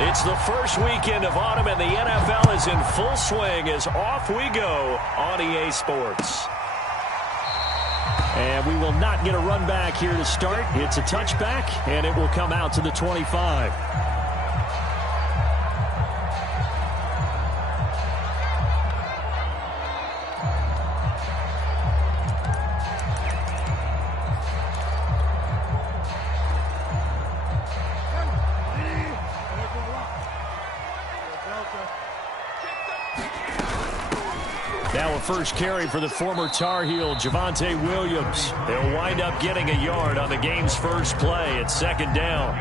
It's the first weekend of autumn, and the NFL is in full swing as off we go on EA Sports. And we will not get a run back here to start. It's a touchback, and it will come out to the 25. Now a first carry for the former Tar Heel, Javonte Williams. They'll wind up getting a yard on the game's first play at second down.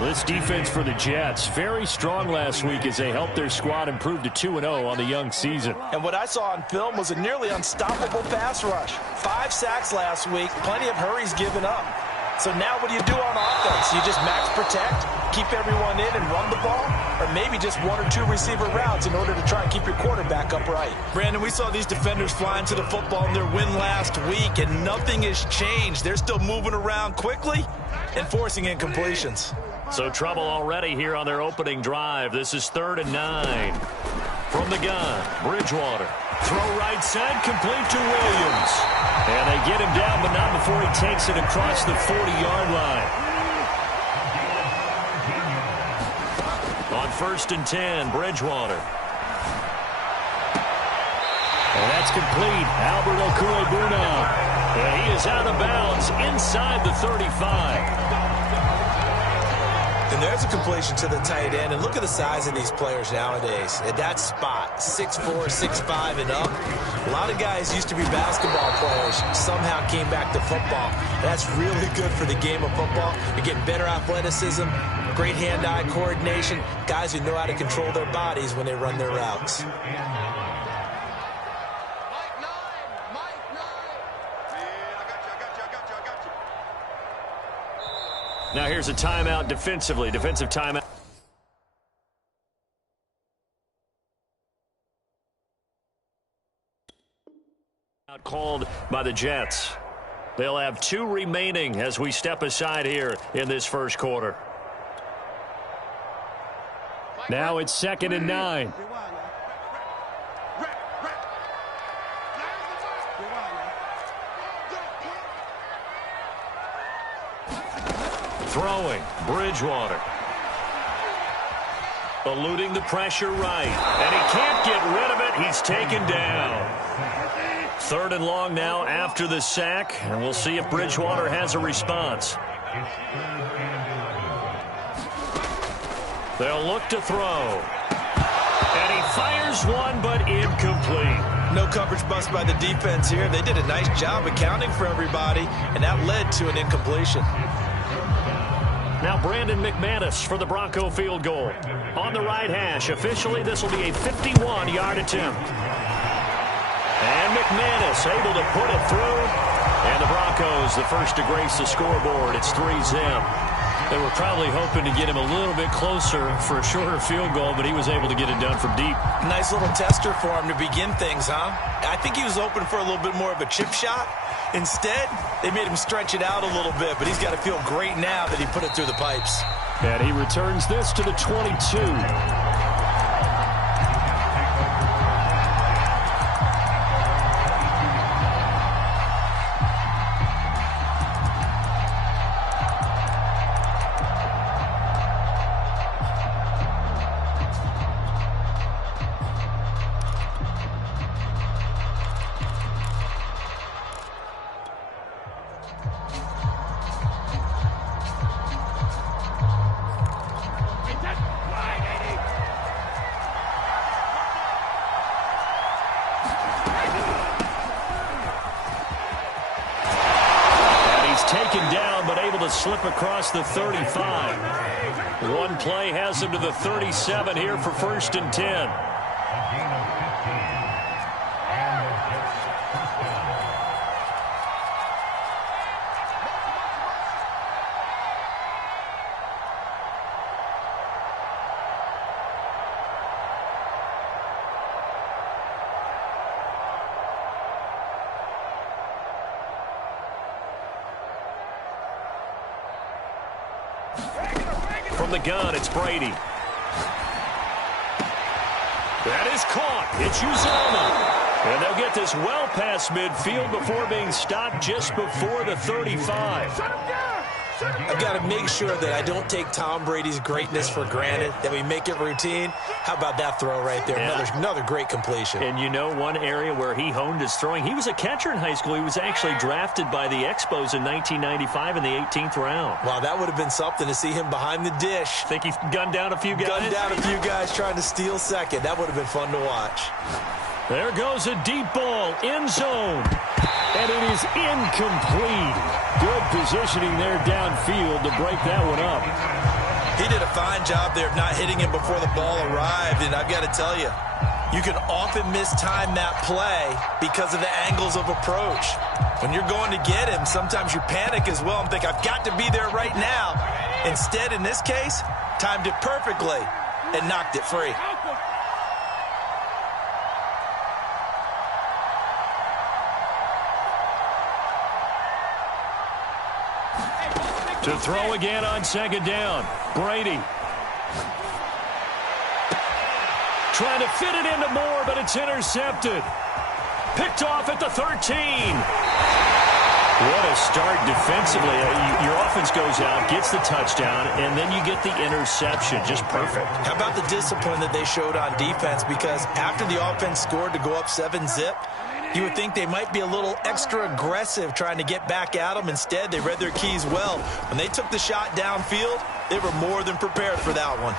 This defense for the Jets, very strong last week as they helped their squad improve to 2-0 on the young season. And what I saw on film was a nearly unstoppable pass rush. 5 sacks last week, plenty of hurries given up. So now what do you do on offense? You just max protect, keep everyone in and run the ball, or maybe just 1 or 2 receiver routes in order to try and keep your quarterback upright. Brandon, we saw these defenders flying to the football in their win last week, and nothing has changed. They're still moving around quickly and forcing incompletions. So trouble already here on their opening drive. This is 3rd and 9. From the gun, Bridgewater. Throw right side, complete to Williams. And they get him down, but not before he takes it across the 40-yard line. On 1st and 10, Bridgewater. And that's complete. Albert Okwuegbunam. And he is out of bounds inside the 35. And there's a completion to the tight end. And look at the size of these players nowadays. At that spot, 6'4", 6'5", and up. A lot of guys used to be basketball players, somehow came back to football. That's really good for the game of football. You're getting better athleticism, great hand-eye coordination, guys who know how to control their bodies when they run their routes. Now here's a timeout defensively. Defensive timeout. Called by the Jets. They'll have 2 remaining as we step aside here in this first quarter. Now it's 2nd and 9. Throwing, Bridgewater. Eluding the pressure right. And he can't get rid of it. He's taken down. 3rd and long now after the sack. And we'll see if Bridgewater has a response. They'll look to throw. And he fires one, but incomplete. No coverage bust by the defense here. They did a nice job accounting for everybody, and that led to an incompletion. Now Brandon McManus for the Bronco field goal. On the right hash. Officially, this will be a 51-yard attempt. And McManus able to put it through. And the Broncos, the first to grace the scoreboard. It's 3-zip. They were probably hoping to get him a little bit closer for a shorter field goal, but he was able to get it done from deep. Nice little tester for him to begin things, huh? I think he was open for a little bit more of a chip shot. Instead, they made him stretch it out a little bit, but he's got to feel great now that he put it through the pipes. And he returns this to the 22. Slip across the 35. One play has him to the 37 here for 1st and 10. from the gun, it's Brady. That is caught. It's Uzomah. And they'll get this well past midfield before being stopped just before the 35. I've got to make sure that I don't take Tom Brady's greatness for granted, that we make it routine. How about that throw right there? Yeah. Another great completion. And you know one area where he honed his throwing, he was a catcher in high school. He was actually drafted by the Expos in 1995 in the 18th round. Wow, that would have been something to see him behind the dish. Think he gunned down a few guys? Gunned down a few guys trying to steal second. That would have been fun to watch. There goes a deep ball, end zone. And it is incomplete. Good positioning there downfield to break that one up. He did a fine job there of not hitting him before the ball arrived, and I've got to tell you, you can often mistime that play because of the angles of approach. When you're going to get him, sometimes you panic as well and think, I've got to be there right now. Instead, in this case, timed it perfectly and knocked it free. To throw again on second down. Brady. Trying to fit it into Moore, but it's intercepted. Picked off at the 13. What a start defensively. Your offense goes out, gets the touchdown, and then you get the interception. Just perfect. How about the discipline that they showed on defense? Because after the offense scored to go up 7-zip, you would think they might be a little extra aggressive trying to get back at them. Instead, they read their keys well. When they took the shot downfield, they were more than prepared for that one.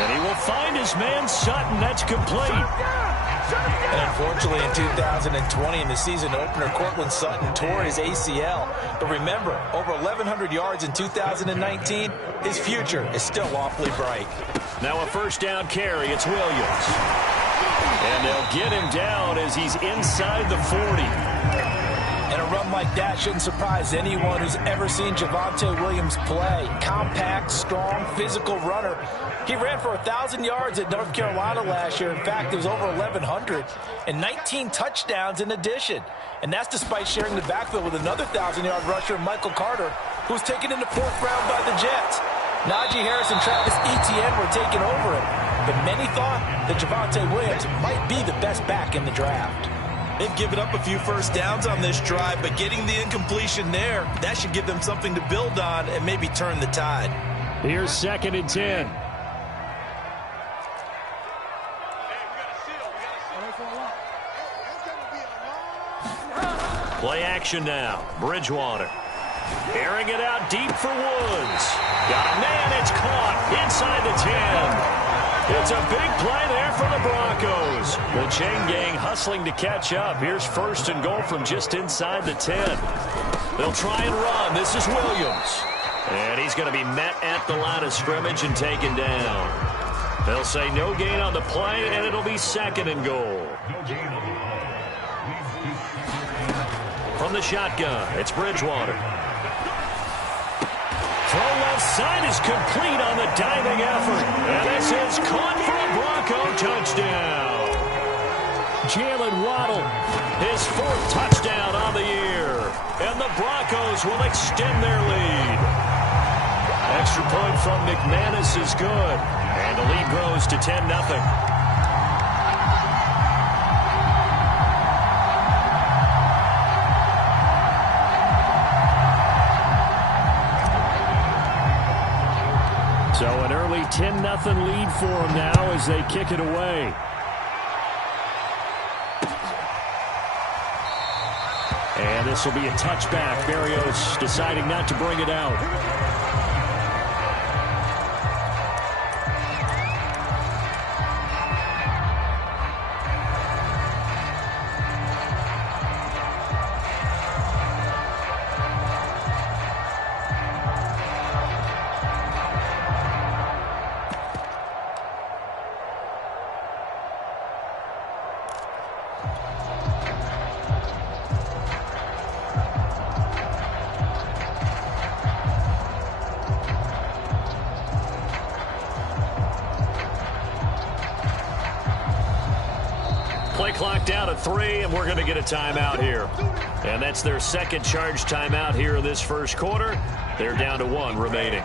And he will find his man Sutton. That's complete. And unfortunately, in 2020, in the season opener, Cortland Sutton tore his ACL. But remember, over 1,100 yards in 2019, his future is still awfully bright. Now a first down carry. It's Williams. And they'll get him down as he's inside the 40. And a run like that shouldn't surprise anyone who's ever seen Javonte Williams play. Compact, strong, physical runner. He ran for 1,000 yards at North Carolina last year. In fact, it was over 1,100 and 19 touchdowns in addition. And that's despite sharing the backfield with another 1,000-yard rusher, Michael Carter, who was taken in the 4th round by the Jets. Najee Harris and Travis Etienne were taking over him. But many thought that Javonte Williams might be the best back in the draft. They've given up a few first downs on this drive, but getting the incompletion there, that should give them something to build on and maybe turn the tide. Here's 2nd and 10. Play action now. Bridgewater. Airing it out deep for Woods. Got a man, it's caught inside the 10. It's a big play there for the Broncos. The chain gang hustling to catch up. Here's 1st and goal from just inside the 10. They'll try and run. This is Williams. And he's going to be met at the line of scrimmage and taken down. They'll say no gain on the play, and it'll be 2nd and goal. From the shotgun, it's Bridgewater. Throw left side is complete on the diving effort. And this is caught for a Bronco touchdown. Jalen Waddle, his 4th touchdown on the year. And the Broncos will extend their lead. Extra point from McManus is good. And the lead grows to 10-0. So an early 10-0 lead for them now as they kick it away. And this will be a touchback. Berrios deciding not to bring it out. Play clock down to 3, and we're going to get a timeout here. And that's their 2nd charge timeout here in this 1st quarter. They're down to 1 remaining.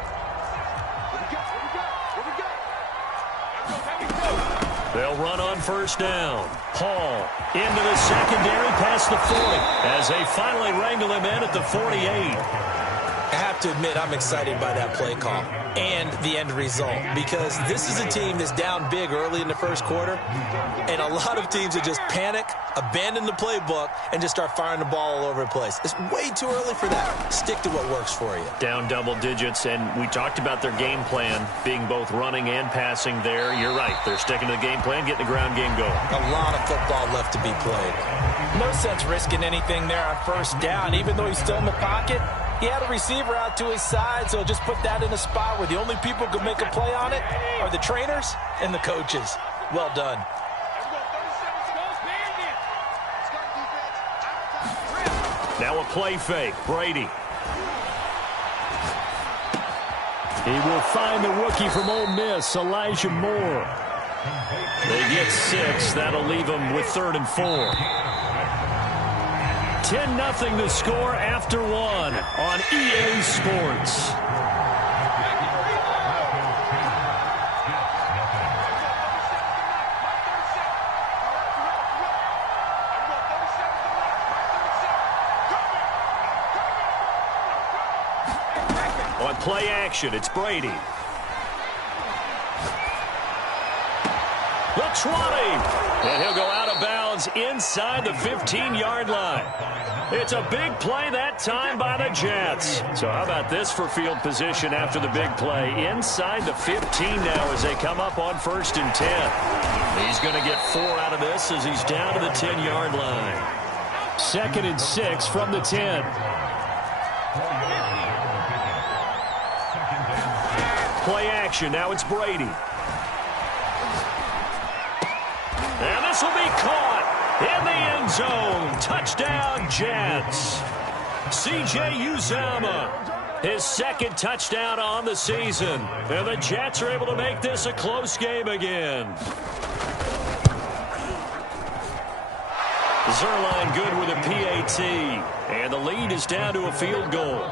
They'll run on first down. Hall into the secondary past the 40 as they finally wrangle him in at the 48. I have to admit, I'm excited by that play call and the end result, because this is a team that's down big early in the first quarter, and a lot of teams that just panic, abandon the playbook, and just start firing the ball all over the place. It's way too early for that. Stick to what works for you. Down double digits, and we talked about their game plan being both running and passing there. You're right. They're sticking to the game plan, getting the ground game going. A lot of football left to be played. No sense risking anything there on first down, even though he's still in the pocket. He had a receiver out to his side, so just put that in a spot where the only people who can make a play on it are the trainers and the coaches. Well done. Now a play fake. Brady. He will find the rookie from Ole Miss, Elijah Moore. They get 6. That'll leave them with 3rd and 4. 10-0 the score after 1 on EA Sports. On play action, it's Brady. The 20. And he'll go out of bounds inside the 15-yard line. It's a big play that time by the Jets. So how about this for field position after the big play? Inside the 15 now as they come up on 1st and 10. He's going to get 4 out of this as he's down to the 10-yard line. 2nd and 6 from the 10. Play action. Now it's Brady. And this will be caught in the end zone. Touchdown, Jets. C.J. Uzomah, his 2nd touchdown on the season. And the Jets are able to make this a close game again. Zuerlein good with a PAT. And the lead is down to a field goal.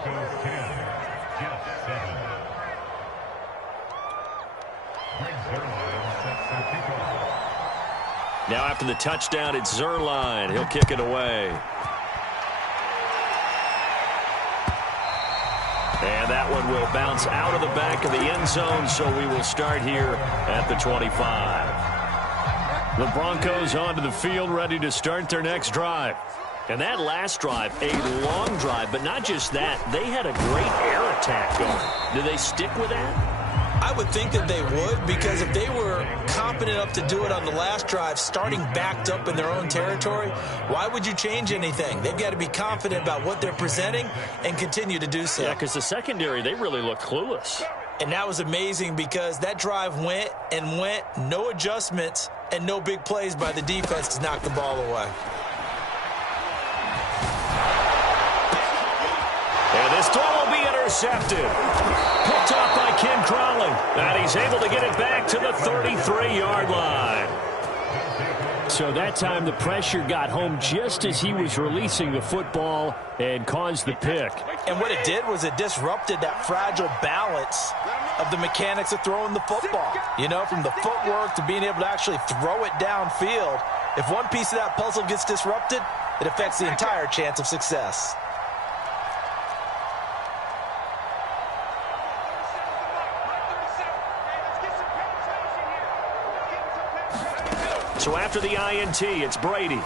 Now after the touchdown, it's Zuerlein. He'll kick it away. And that one will bounce out of the back of the end zone, so we will start here at the 25. The Broncos onto the field, ready to start their next drive. And that last drive, a long drive, but not just that. They had a great air attack going. Do they stick with that? I would think that they would, because if they were confident enough to do it on the last drive, starting backed up in their own territory, why would you change anything? They've got to be confident about what they're presenting and continue to do so. Yeah, because the secondary, they really look clueless. And that was amazing because that drive went and went, no adjustments, and no big plays by the defense to knock the ball away. And this throw will be intercepted. Picked off by Ken Crawley. And he's able to get it back to the 33-yard line. So that time the pressure got home just as he was releasing the football and caused the pick. And what it did was it disrupted that fragile balance of the mechanics of throwing the football. You know, from the footwork to being able to actually throw it downfield. If one piece of that puzzle gets disrupted, it affects the entire chance of success. So after the INT, it's Brady.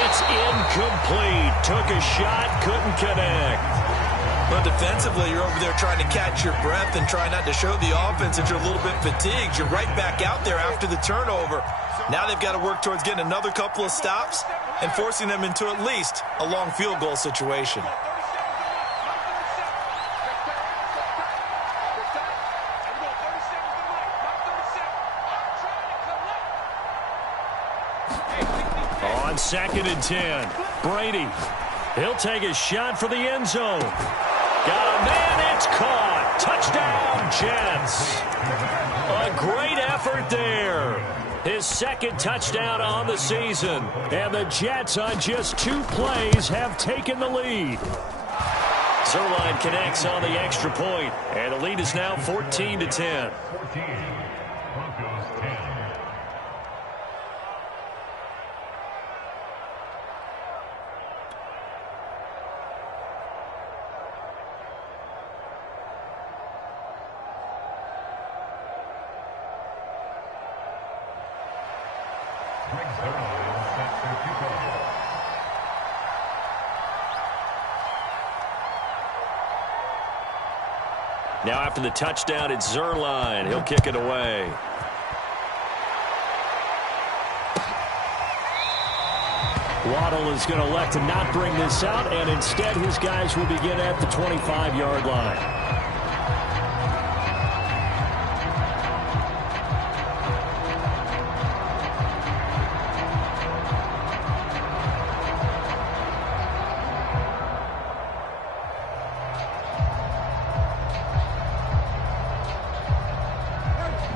It's incomplete. Took a shot, couldn't connect. But defensively, you're over there trying to catch your breath and try not to show the offense that you're a little bit fatigued. You're right back out there after the turnover. Now they've got to work towards getting another couple of stops and forcing them into at least a long field goal situation. On 2nd and 10, Brady. He'll take a shot for the end zone. Got a man, it's caught. Touchdown, Jets. A great effort there. His 2nd touchdown on the season. And the Jets on just 2 plays have taken the lead. Zuerlein connects on the extra point, and the lead is now 14-10. Now after the touchdown, it's Zuerlein. He'll kick it away. Waddle is going to elect to not bring this out, and instead his guys will begin at the 25-yard line.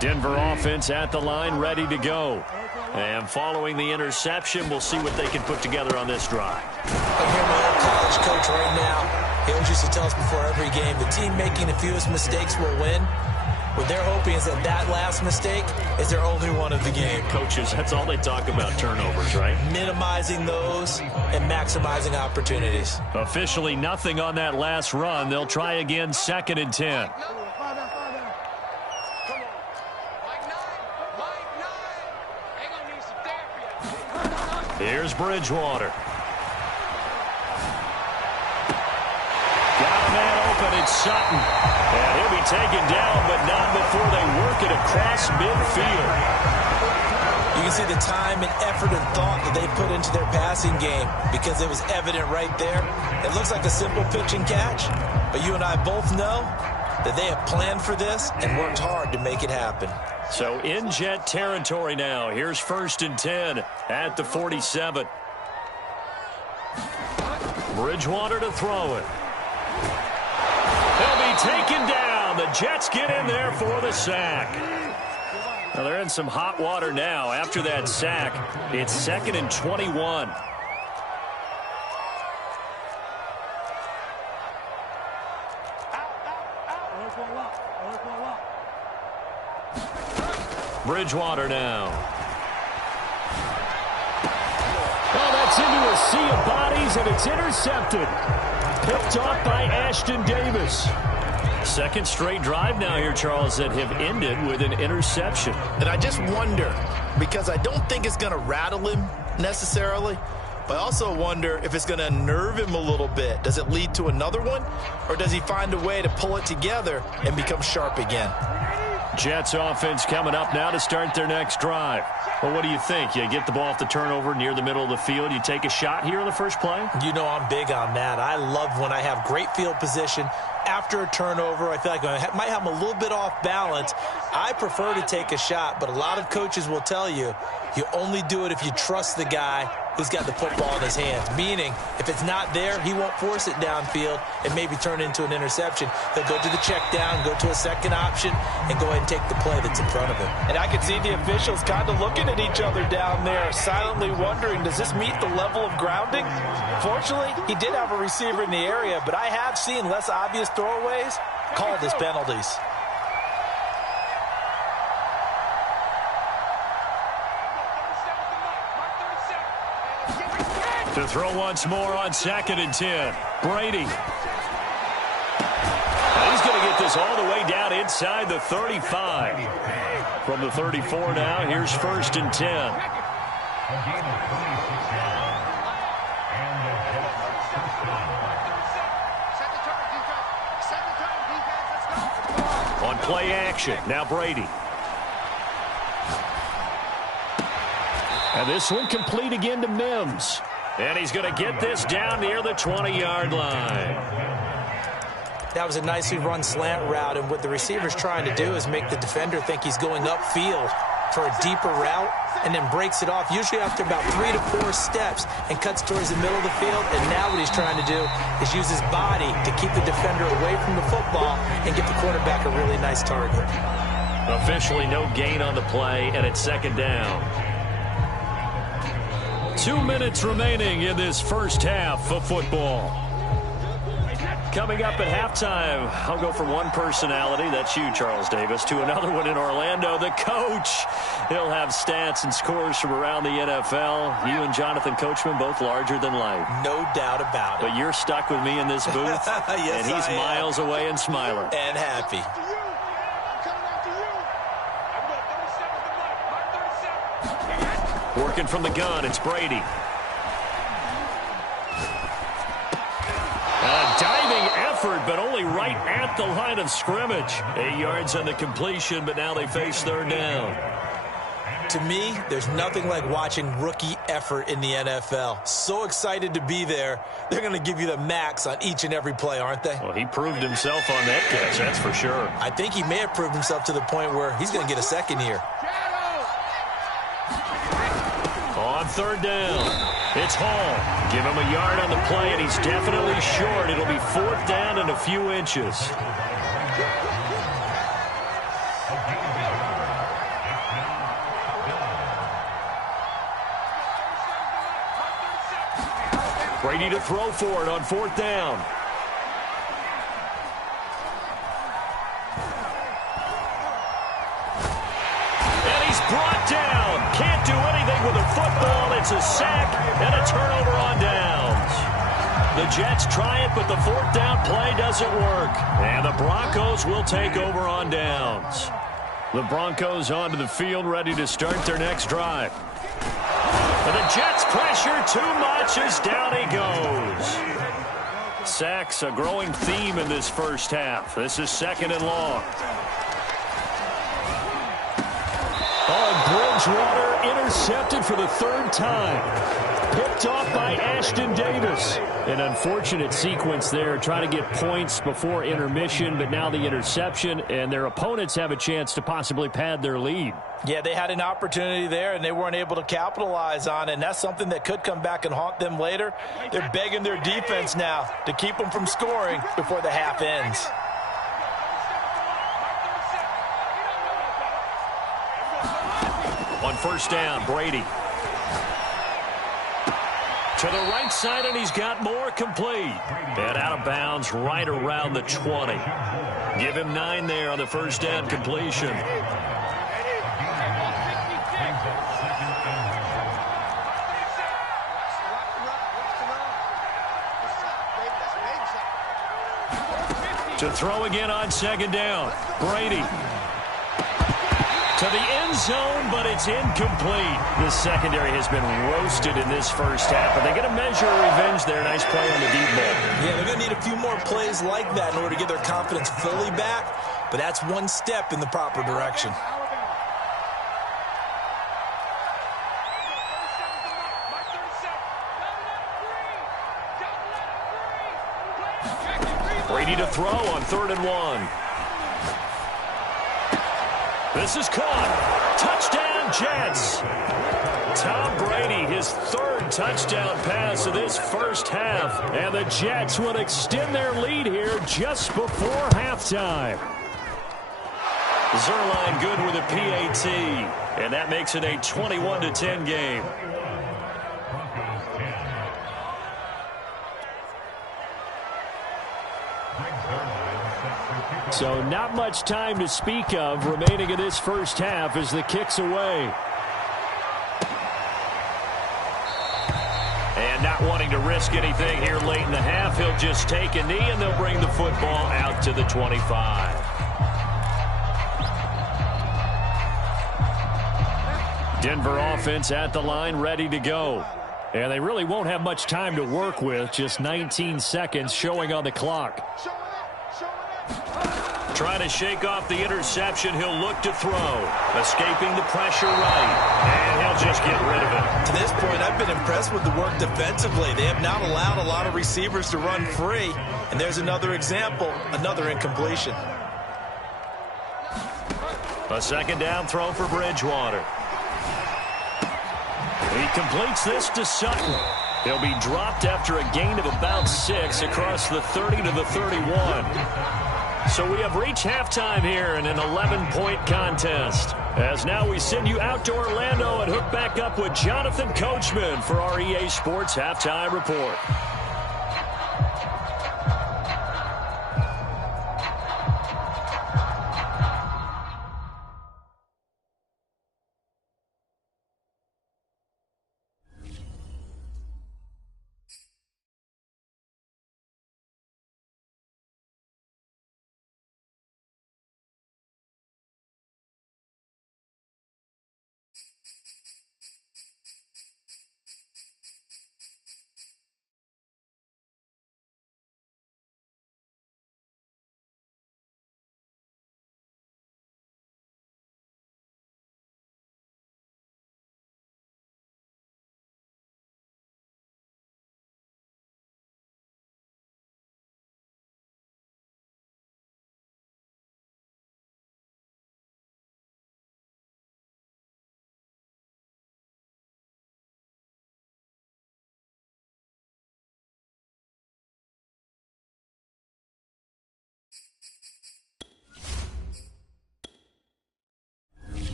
Denver offense at the line, ready to go. And following the interception, we'll see what they can put together on this drive. I hear my old college coach right now. He always used to tell us before every game, the team making the fewest mistakes will win. What they're hoping is that last mistake is their only one of the game. Coaches, that's all they talk about, turnovers, right? Minimizing those and maximizing opportunities. Officially nothing on that last run. They'll try again, 2nd and 10. Here's Bridgewater. Got a man open, it's Sutton. And he'll be taken down, but not before they work it across midfield. You can see the time and effort and thought that they put into their passing game because it was evident right there. It looks like a simple pitch and catch, but you and I both know that they have planned for this and worked hard to make it happen. So in Jet territory now. Here's 1st and 10 at the 47. Bridgewater to throw it. He'll be taken down. The Jets get in there for the sack. Now they're in some hot water now. After that sack, it's 2nd and 21. Bridgewater now. Oh, that's into a sea of bodies, and it's intercepted. Picked off by Ashton Davis. Second straight drive now here, Charles, that have ended with an interception. And I just wonder, because I don't think it's going to rattle him necessarily, but I also wonder if it's going to unnerve him a little bit. Does it lead to another one, or does he find a way to pull it together and become sharp again? Jets offense coming up now to start their next drive. Well, what do you think? You get the ball off the turnover near the middle of the field. You take a shot here in the first play? You know I'm big on that. I love when I have great field position. After a turnover, I feel like I might have them a little bit off balance. I prefer to take a shot, but a lot of coaches will tell you, you only do it if you trust the guy who's got the football in his hands. Meaning, if it's not there, he won't force it downfield and maybe turn it into an interception. He'll go to the check down, go to a second option, and go ahead and take the play that's in front of him. And I can see the officials kind of looking at each other down there, silently wondering, does this meet the level of grounding? Fortunately, he did have a receiver in the area, but I have seen less obvious throwaways called as penalties. To throw once more on 2nd and 10. Brady. He's going to get this all the way down inside the 35. From the 34 now, here's 1st and 10. On play action, now Brady. And this one complete again to Mims. And he's going to get this down near the 20-yard line. That was a nicely run slant route, and what the receiver's trying to do is make the defender think he's going upfield for a deeper route and then breaks it off, usually after about 3 to 4 steps, and cuts towards the middle of the field. And now what he's trying to do is use his body to keep the defender away from the football and get the quarterback a really nice target. Officially no gain on the play, and it's 2nd down. 2 minutes remaining in this first half of football. Coming up at halftime, I'll go from one personality, that's you, Charles Davis, to another one in Orlando, the coach. He'll have stats and scores from around the NFL. You and Jonathan Coachman, both larger than life. No doubt about it. But you're stuck with me in this booth, yes, and he's miles away and smiling. And happy. Working from the gun, it's Brady. A diving effort, but only right at the line of scrimmage. 8 yards on the completion, but now they face third down. To me, there's nothing like watching rookie effort in the NFL. So excited to be there. They're going to give you the max on each and every play, aren't they? Well, he proved himself on that catch, that's for sure. I think he may have proved himself to the point where he's going to get a second here. On third down, it's Hall. Give him a yard on the play, and he's definitely short. It'll be fourth down and a few inches. Brady to throw for it on fourth down. And he's brought down. Can't do anything with a football. It's a sack and a turnover on downs. The Jets try it, but the fourth down play doesn't work. And the Broncos will take over on downs. The Broncos onto the field, ready to start their next drive. And the Jets pressure too much as down he goes. Sacks a growing theme in this first half. This is second and long. Bridgewater intercepted for the third time. Picked off by Ashton Davis. An unfortunate sequence there, trying to get points before intermission, but now the interception, and their opponents have a chance to possibly pad their lead. Yeah, they had an opportunity there, and they weren't able to capitalize on it, and that's something that could come back and haunt them later. They're begging their defense now to keep them from scoring before the half ends. On first down, Brady. To the right side, and he's got more complete. And out of bounds right around the 20. Give him 9 there on the first down completion. To throw again on second down, Brady. To the end zone, but it's incomplete. The secondary has been roasted in this first half, but they get a measure of revenge there. Nice play on the deep ball. Yeah, they're going to need a few more plays like that in order to get their confidence fully back, but that's one step in the proper direction. Brady to throw on 3rd and 1. This is caught. Touchdown, Jets. Tom Brady, his 3rd touchdown pass of this first half. And the Jets will extend their lead here just before halftime. Zuerlein good with a PAT. And that makes it a 21-10 game. So not much time to speak of remaining in this first half as the kick's away. And not wanting to risk anything here late in the half, he'll just take a knee and they'll bring the football out to the 25. Denver offense at the line, ready to go. And they really won't have much time to work with, just 19 seconds showing on the clock. Trying to shake off the interception, he'll look to throw. Escaping the pressure right, and he'll just get rid of it. To this point, I've been impressed with the work defensively. They have not allowed a lot of receivers to run free, and there's another example, another incompletion. A second down throw for Bridgewater. He completes this to Sutton. He'll be dropped after a gain of about 6 across the 30 to the 31. So we have reached halftime here in an 11-point contest. As now we send you out to Orlando and hook back up with Jonathan Coachman for our EA Sports Halftime Report.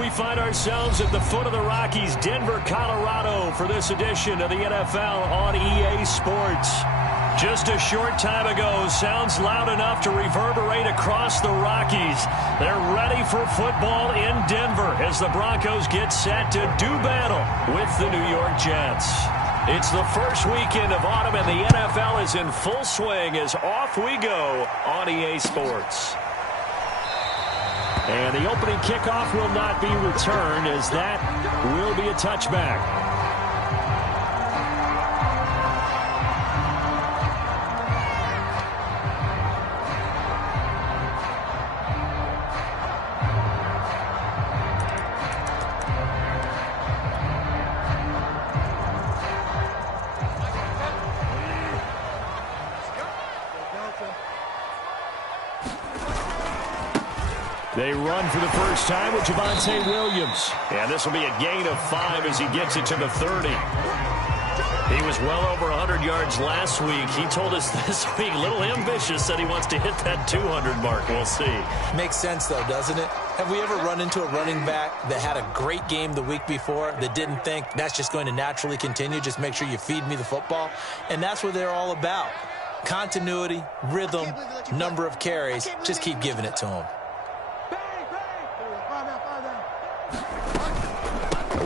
we find ourselves at the foot of the Rockies, Denver, Colorado, for this edition of the NFL on EA Sports. Just a short time ago, sounds loud enough to reverberate across the Rockies. They're ready for football in Denver as the Broncos get set to do battle with the New York Jets. It's the first weekend of autumn, and the NFL is in full swing as off we go on EA Sports. And the opening kickoff will not be returned, as that will be a touchback. They run for the first time with Javonte Williams. And this will be a gain of 5 as he gets it to the 30. He was well over 100 yards last week. He told us this week, a little ambitious, said he wants to hit that 200 mark. We'll see. Makes sense, though, doesn't it? Have we ever run into a running back that had a great game the week before that didn't think that's just going to naturally continue? Just make sure you feed me the football. And that's what they're all about. Continuity, rhythm, number of carries. Just keep giving it to him.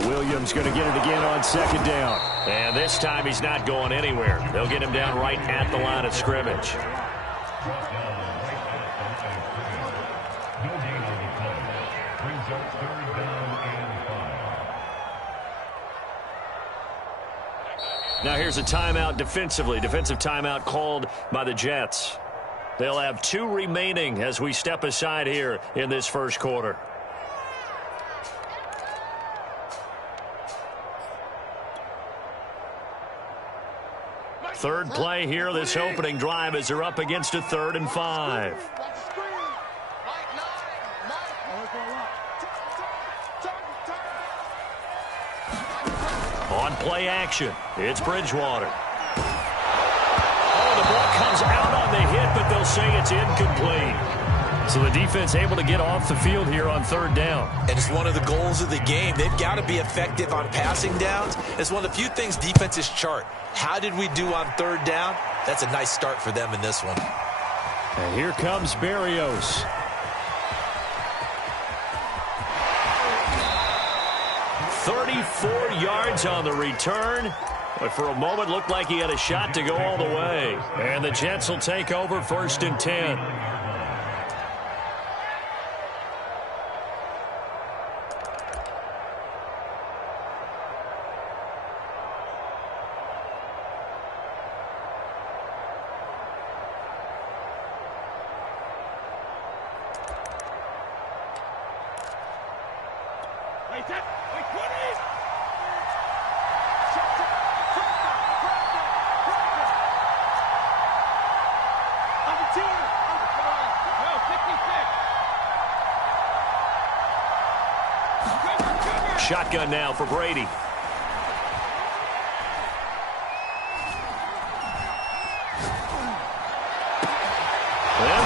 Williams going to get it again on second down. And this time he's not going anywhere. They'll get him down right at the line of scrimmage. Now here's a timeout defensively. Defensive timeout called by the Jets. They'll have 2 remaining as we step aside here in this first quarter. Third play here, this opening drive, as they're up against a 3rd and 5. On play action, it's Bridgewater. Oh, the ball comes out on the hit, but they'll say it's incomplete. So the defense able to get off the field here on 3rd down. And it's one of the goals of the game. They've got to be effective on passing downs. It's one of the few things defenses chart. How did we do on 3rd down? That's a nice start for them in this one. And here comes Berrios. "34 yards on the return. But for a moment, looked like he had a shot to go all the way. And the Jets will take over 1st and 10. Shotgun now for Brady. And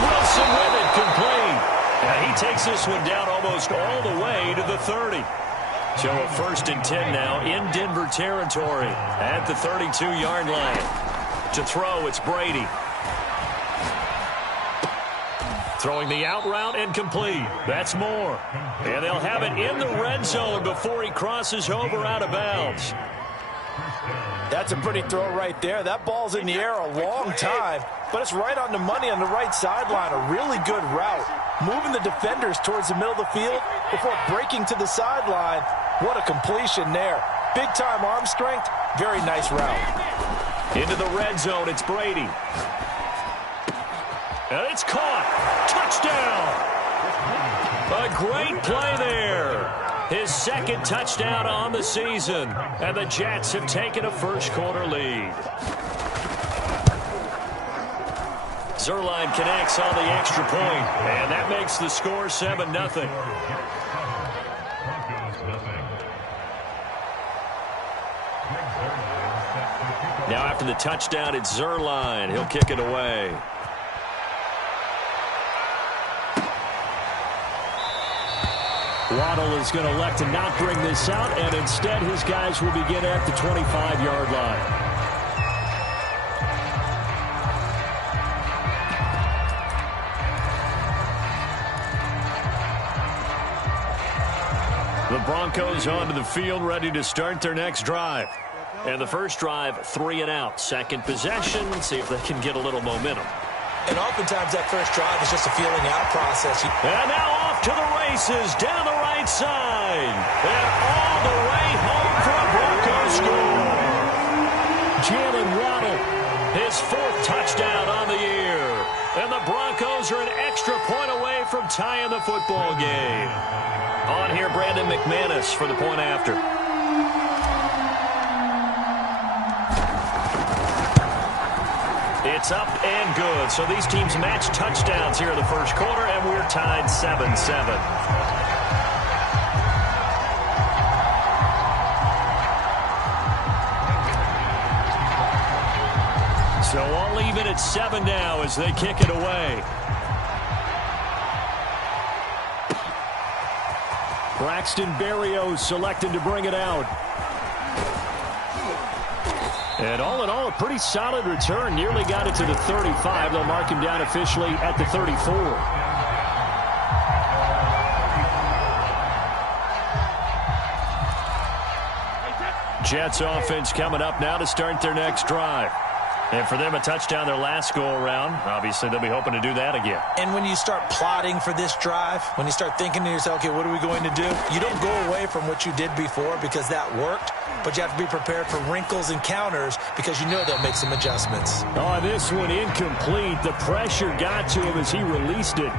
Wilson with it, complete. And he takes this one down almost all the way to the 30. So a 1st and 10 now in Denver territory at the 32-yard line. To throw, it's Brady. Throwing the out route and complete. That's Moore. And they'll have it in the red zone before he crosses over out of bounds. That's a pretty throw right there. That ball's in the air a long time, but it's right on the money on the right sideline. A really good route. Moving the defenders towards the middle of the field before breaking to the sideline. What a completion there. Big-time arm strength. Very nice route. Into the red zone, it's Brady. And it's caught. Touchdown. A great play there. His 2nd touchdown on the season. And the Jets have taken a first-quarter lead. Zuerlein connects on the extra point, and that makes the score 7-0. Now after the touchdown, it's Zuerlein. He'll kick it away. Waddle is going to elect to not bring this out, and instead his guys will begin at the 25-yard line. The Broncos onto the field, ready to start their next drive. And the first drive, 3 and out. Second possession, see if they can get a little momentum. And oftentimes that first drive is just a feeling out process. And now off to the races, down the right side. And all the way home for a Broncos score. Jalen Waddle, his 4th touchdown on the year. And the Broncos are an extra point away from tying the football game. On here, Brandon McManus for the point after. It's up and good. So these teams match touchdowns here in the first quarter, and we're tied 7-7. So all even at 7 now as they kick it away. Braxton Berrios selected to bring it out. And all in all, a pretty solid return. Nearly got it to the 35. They'll mark him down officially at the 34. Jets offense coming up now to start their next drive. And for them, a touchdown their last go-around. Obviously, they'll be hoping to do that again. And when you start plotting for this drive, when you start thinking to yourself, okay, what are we going to do? You don't go away from what you did before because that worked, but you have to be prepared for wrinkles and counters because you know they'll make some adjustments. Oh, this one incomplete. The pressure got to him as he released it.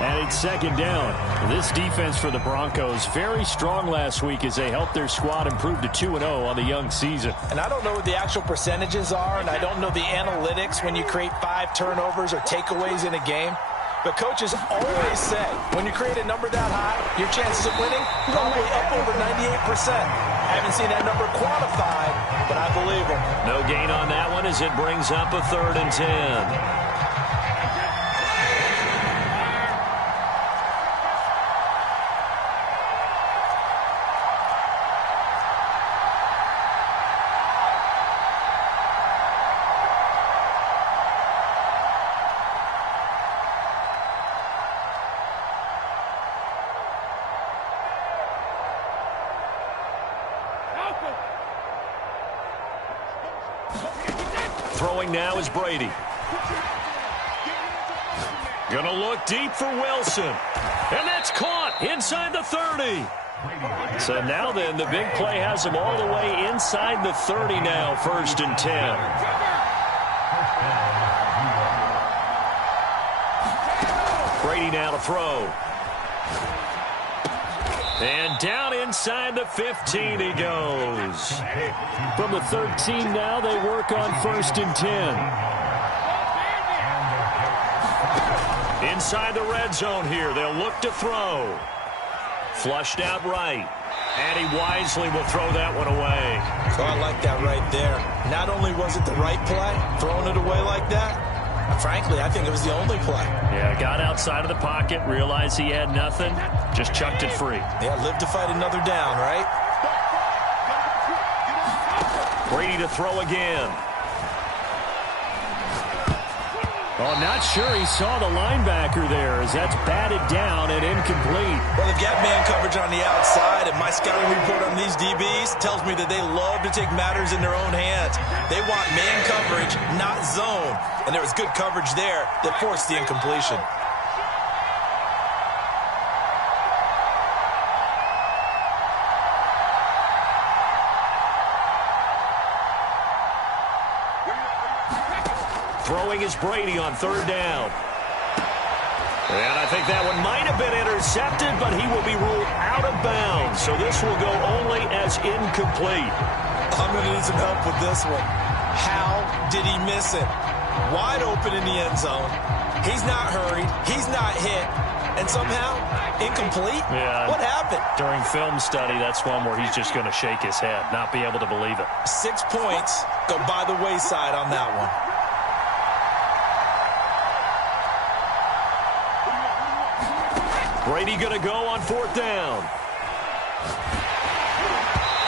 And it's second down. This defense for the Broncos, very strong last week as they helped their squad improve to 2-0 on the young season. And I don't know what the actual percentages are, and I don't know the analytics when you create 5 turnovers or takeaways in a game. But coaches always say, when you create a number that high, your chances of winning probably up over 98%. I haven't seen that number quantified, but I believe them. No gain on that one as it brings up a 3rd and 10. Throwing now is Brady. Gonna look deep for Wilson. And that's caught inside the 30. So now then, the big play has him all the way inside the 30 now, 1st and 10. Brady now to throw. And down inside the 15 he goes. From the 13 now, they work on 1st and 10. Inside the red zone here, they'll look to throw. Flushed out right. And he wisely will throw that one away. Oh, I like that right there. Not only was it the right play, throwing it away like that, frankly, I think it was the only play. Yeah, got outside of the pocket, realized he had nothing, just chucked it free. Yeah, live to fight another down, right? Brady to throw again. Oh, not sure he saw the linebacker there as that's batted down and incomplete. Well, they've got man coverage on the outside, and my scouting report on these DBs tells me that they love to take matters in their own hands. They want man coverage, not zone. And there was good coverage there that forced the incompletion. Throwing is Brady on 3rd down. And I think that one might have been intercepted, but he will be ruled out of bounds. So this will go only as incomplete. I'm going to need some help with this one. How did he miss it? Wide open in the end zone. He's not hurried. He's not hit. And somehow, incomplete? Yeah. What happened? During film study, that's one where he's just going to shake his head, not be able to believe it. 6 points go by the wayside on that one. Brady going to go on 4th down.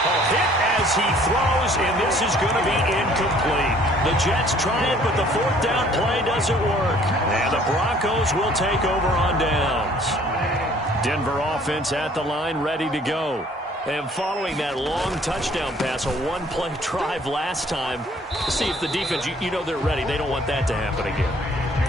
A hit as he throws, and this is going to be incomplete. The Jets try it, but the 4th down play doesn't work. And the Broncos will take over on downs. Denver offense at the line, ready to go. And following that long touchdown pass, a one-play drive last time, see if the defense, you know they're ready. They don't want that to happen again.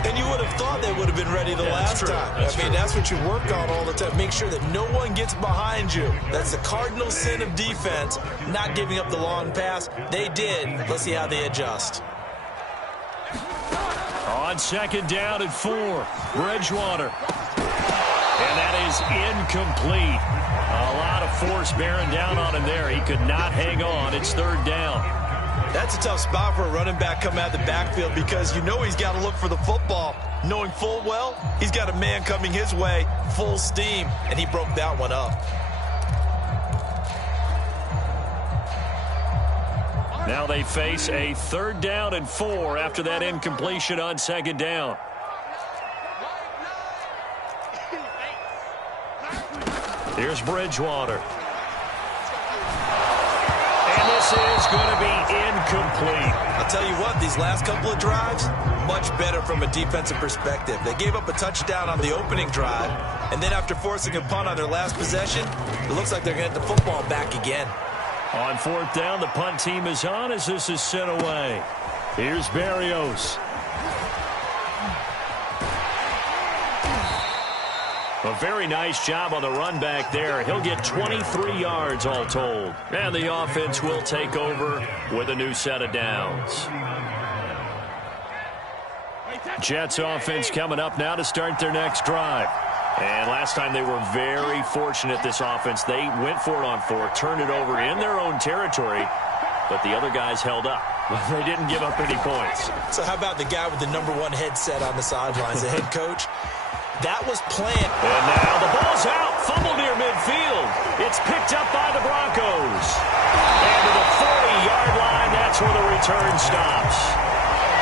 And you would have thought they would have been ready the last time. I mean, that's what you work on all the time. Make sure that no one gets behind you. That's the cardinal sin of defense, not giving up the long pass. They did. Let's see how they adjust. On 2nd down and 4, Bridgewater. And that is incomplete. A lot of force bearing down on him there. He could not hang on. It's 3rd down. That's a tough spot for a running back coming out of the backfield because you know he's got to look for the football, knowing full well he's got a man coming his way full steam, and he broke that one up. Now they face a 3rd down and 4 after that incompletion on 2nd down. Here's Bridgewater. And this is going to be incomplete. I'll tell you what, these last couple of drives, much better from a defensive perspective. They gave up a touchdown on the opening drive, and then after forcing a punt on their last possession, it looks like they're going to get the football back again. On 4th down, the punt team is on as this is sent away. Here's Berrios. A very nice job on the run back there. He'll get 23 yards all told. And the offense will take over with a new set of downs. Jets offense coming up now to start their next drive. And last time they were very fortunate, this offense. They went for it on 4, turned it over in their own territory, but the other guys held up. They didn't give up any points. So how about the guy with the #1 headset on the sidelines, the head coach? That was planned. And now the ball's out. Fumble near midfield. It's picked up by the Broncos. And to the 40-yard line, that's where the return stops.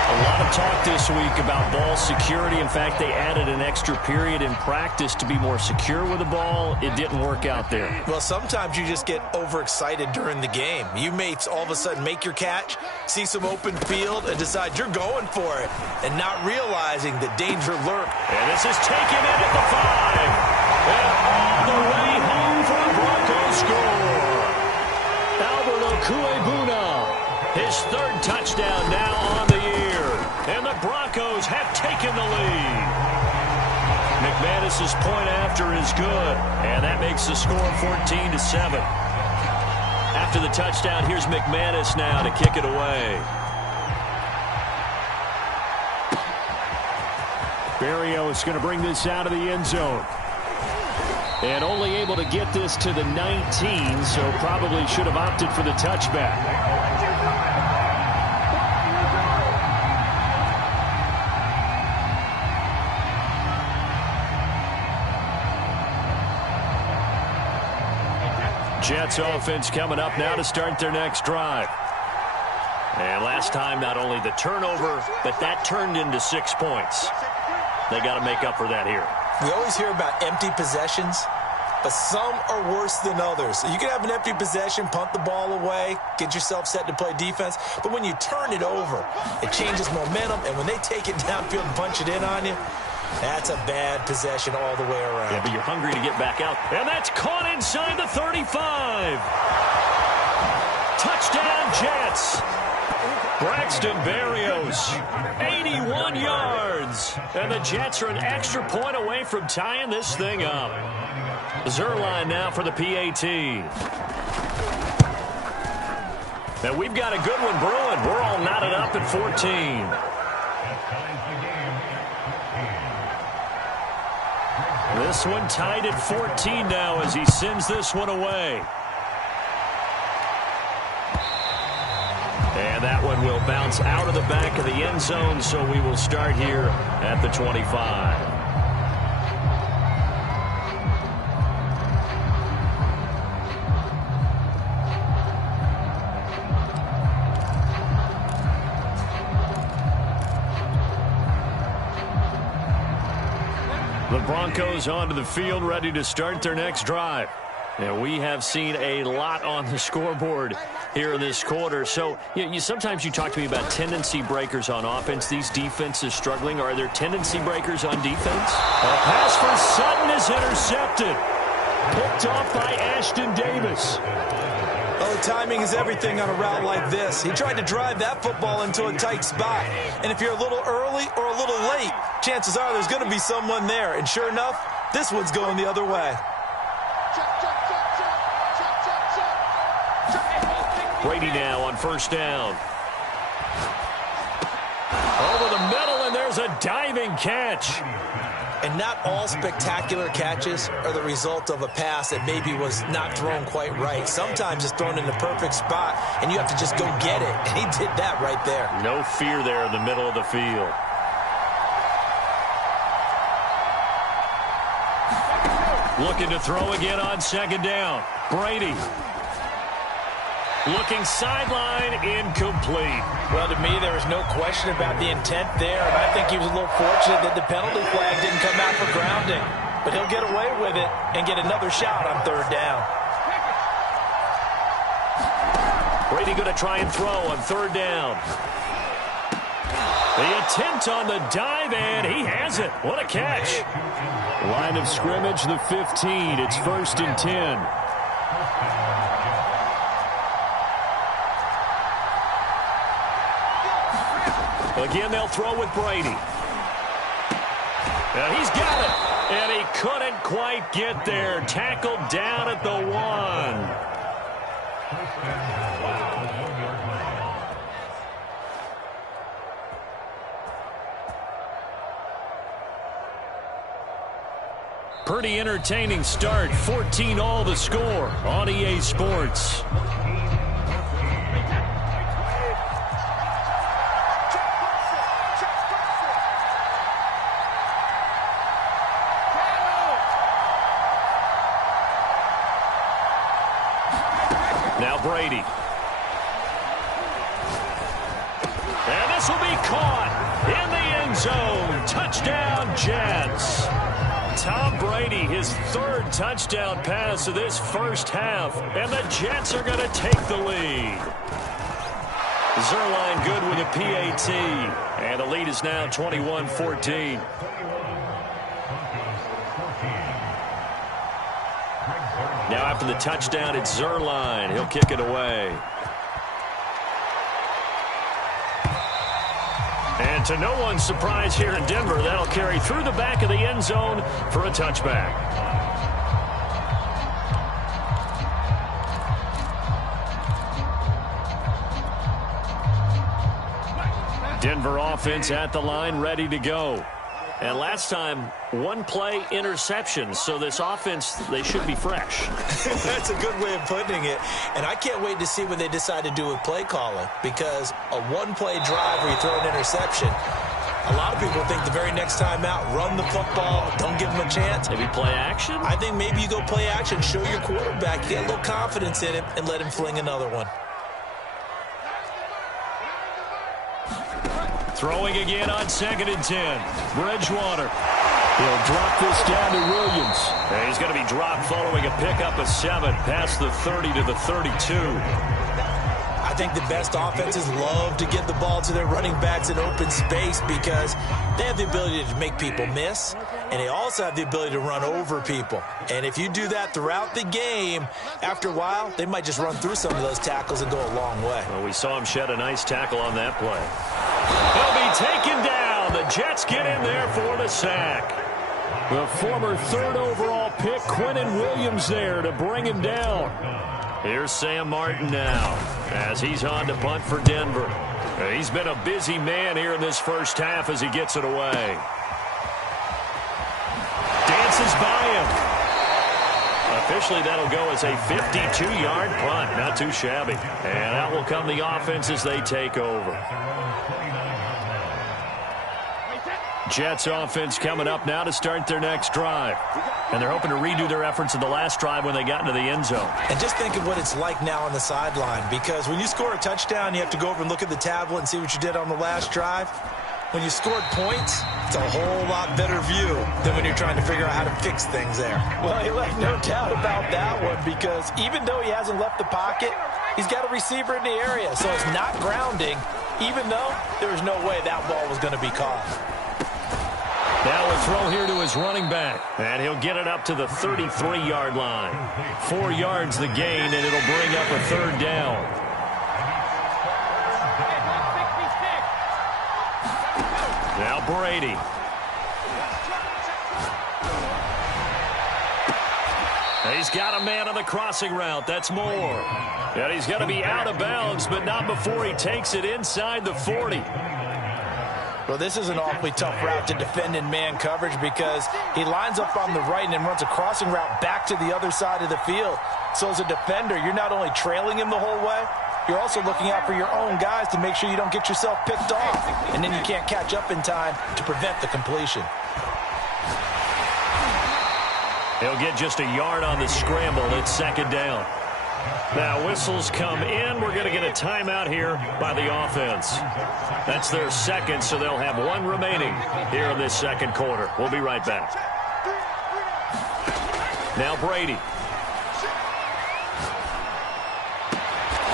A lot of talk this week about ball security. In fact, they added an extra period in practice to be more secure with the ball. It didn't work out there. Well, sometimes you just get overexcited during the game. You may all of a sudden make your catch, see some open field, and decide you're going for it, and not realizing the danger lurks. And this is taken in at the 5. And all the way home for a Broncos score. Albert Okwuegbuna, his 3rd touchdown now on the year. And the Broncos have taken the lead. McManus's point after is good. And that makes the score 14-7. After the touchdown, here's McManus now to kick it away. Berrios going to bring this out of the end zone. And only able to get this to the 19, so probably should have opted for the touchback. Jets offense coming up now to start their next drive. And last time, not only the turnover, but that turned into 6 points. They got to make up for that here. We always hear about empty possessions, but some are worse than others. You can have an empty possession, punt the ball away, get yourself set to play defense, but when you turn it over, it changes momentum, and when they take it downfield and punch it in on you, that's a bad possession all the way around. Yeah, but you're hungry to get back out. And that's caught inside the 35. Touchdown, Jets. Braxton Berrios, 81 yards. And the Jets are an extra point away from tying this thing up. Zuerlein now for the PAT. Now we've got a good one brewing. We're all knotted up at 14. This one tied at 14 now as he sends this one away. And that one will bounce out of the back of the end zone, so we will start here at the 25. The Broncos onto the field, ready to start their next drive. And we have seen a lot on the scoreboard here in this quarter. So sometimes you talk to me about tendency breakers on offense. These defenses struggling. Are there tendency breakers on defense? A pass for Sutton is intercepted. Picked off by Ashton Davis. Oh, timing is everything on a route like this. He tried to drive that football into a tight spot. And if you're a little early or a little late, chances are there's going to be someone there. And sure enough, this one's going the other way. Brady now on first down. Over the middle, and there's a diving catch. And not all spectacular catches are the result of a pass that maybe was not thrown quite right. Sometimes it's thrown in the perfect spot, and you have to just go get it. And he did that right there. No fear there in the middle of the field. Looking to throw again on second down. Brady. Looking sideline, incomplete. Well, to me, there was no question about the intent there, and I think he was a little fortunate that the penalty flag didn't come out for grounding. But he'll get away with it and get another shot on third down. Brady going to try and throw on third down. The attempt on the dive, and he has it. What a catch. Line of scrimmage, the 15. It's 1st and 10. Again, they'll throw with Brady. And he's got it. And he couldn't quite get there. Tackled down at the 1. Pretty entertaining start. 14-all the score on EA Sports. Now Brady. And this will be caught in the end zone. Touchdown, Jets. Tom Brady, his third touchdown pass of this first half. And the Jets are going to take the lead. Zuerlein good with a PAT. And the lead is now 21-14. Now after the touchdown, it's Zuerlein. He'll kick it away. And to no one's surprise here in Denver, that'll carry through the back of the end zone for a touchback. Denver offense at the line, ready to go. And last time, one play interception. So this offense, they should be fresh. That's a good way of putting it. And I can't wait to see what they decide to do with play calling. Because a one-play drive where you throw an interception, a lot of people think the very next time out, run the football, don't give them a chance. Maybe play action? I think maybe you go play action, show your quarterback, get a little confidence in him, and let him fling another one. Throwing again on 2nd and 10. Bridgewater. He'll drop this down to Williams. And he's going to be dropped following a pickup of 7 past the 30 to the 32. I think the best offenses love to get the ball to their running backs in open space because they have the ability to make people miss, and they also have the ability to run over people. And if you do that throughout the game, after a while, they might just run through some of those tackles and go a long way. Well, we saw him shed a nice tackle on that play. He'll be taken down. The Jets get in there for the sack. The former 3rd overall pick, Quinnen Williams, there to bring him down. Here's Sam Martin now as he's on to punt for Denver. He's been a busy man here in this first half as he gets it away. Dances by him. Officially, that'll go as a 52-yard punt. Not too shabby. And out will come the offense as they take over. Jets offense coming up now to start their next drive. And they're hoping to redo their efforts in the last drive when they got into the end zone. And just think of what it's like now on the sideline, because when you score a touchdown, you have to go over and look at the tablet and see what you did on the last drive. when you scored points, it's a whole lot better view than when you're trying to figure out how to fix things there. Well, he left no doubt about that one, because even though he hasn't left the pocket, he's got a receiver in the area, so it's not grounding, even though there was no way that ball was going to be caught. Now a throw here to his running back, and he'll get it up to the 33-yard line. 4 yards the gain, and it'll bring up a third down. Now Brady. He's got a man on the crossing route. That's Moore. And he's going to be out of bounds, but not before he takes it inside the 40. Well, this is an awfully tough route to defend in man coverage, because he lines up on the right and then runs a crossing route back to the other side of the field. So as a defender, you're not only trailing him the whole way, you're also looking out for your own guys to make sure you don't get yourself picked off, and then you can't catch up in time to prevent the completion. He'll get just a yard on the scramble. It's second down. Now whistles come in. We're going to get a timeout here by the offense. That's their second, so they'll have one remaining here in this second quarter. We'll be right back. Now Brady.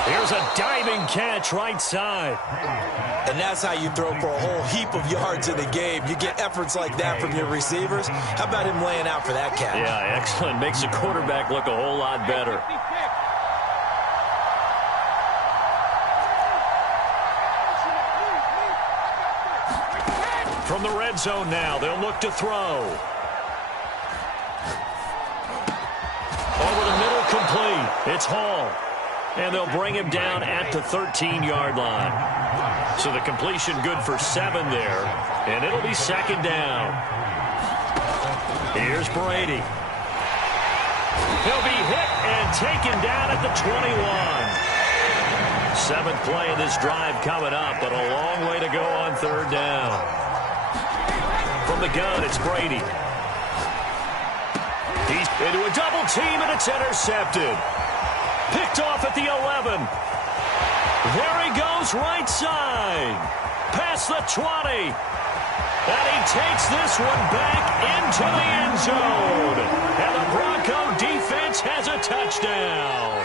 Here's a diving catch right side. And that's how you throw for a whole heap of yards in a game. You get efforts like that from your receivers. How about him laying out for that catch? Yeah, excellent. Makes the quarterback look a whole lot better. From the red zone now, they'll look to throw. Over the middle, complete. It's Hall. And they'll bring him down at the 13-yard line. So the completion good for 7 there. And it'll be second down. Here's Brady. He'll be hit and taken down at the 21. 7th play of this drive coming up, but a long way to go on third down. From the gun, it's Brady. He's into a double team, and it's intercepted. Picked off at the 11. There he goes right side. Past the 20. And he takes this one back into the end zone. And the Bronco defense has a touchdown.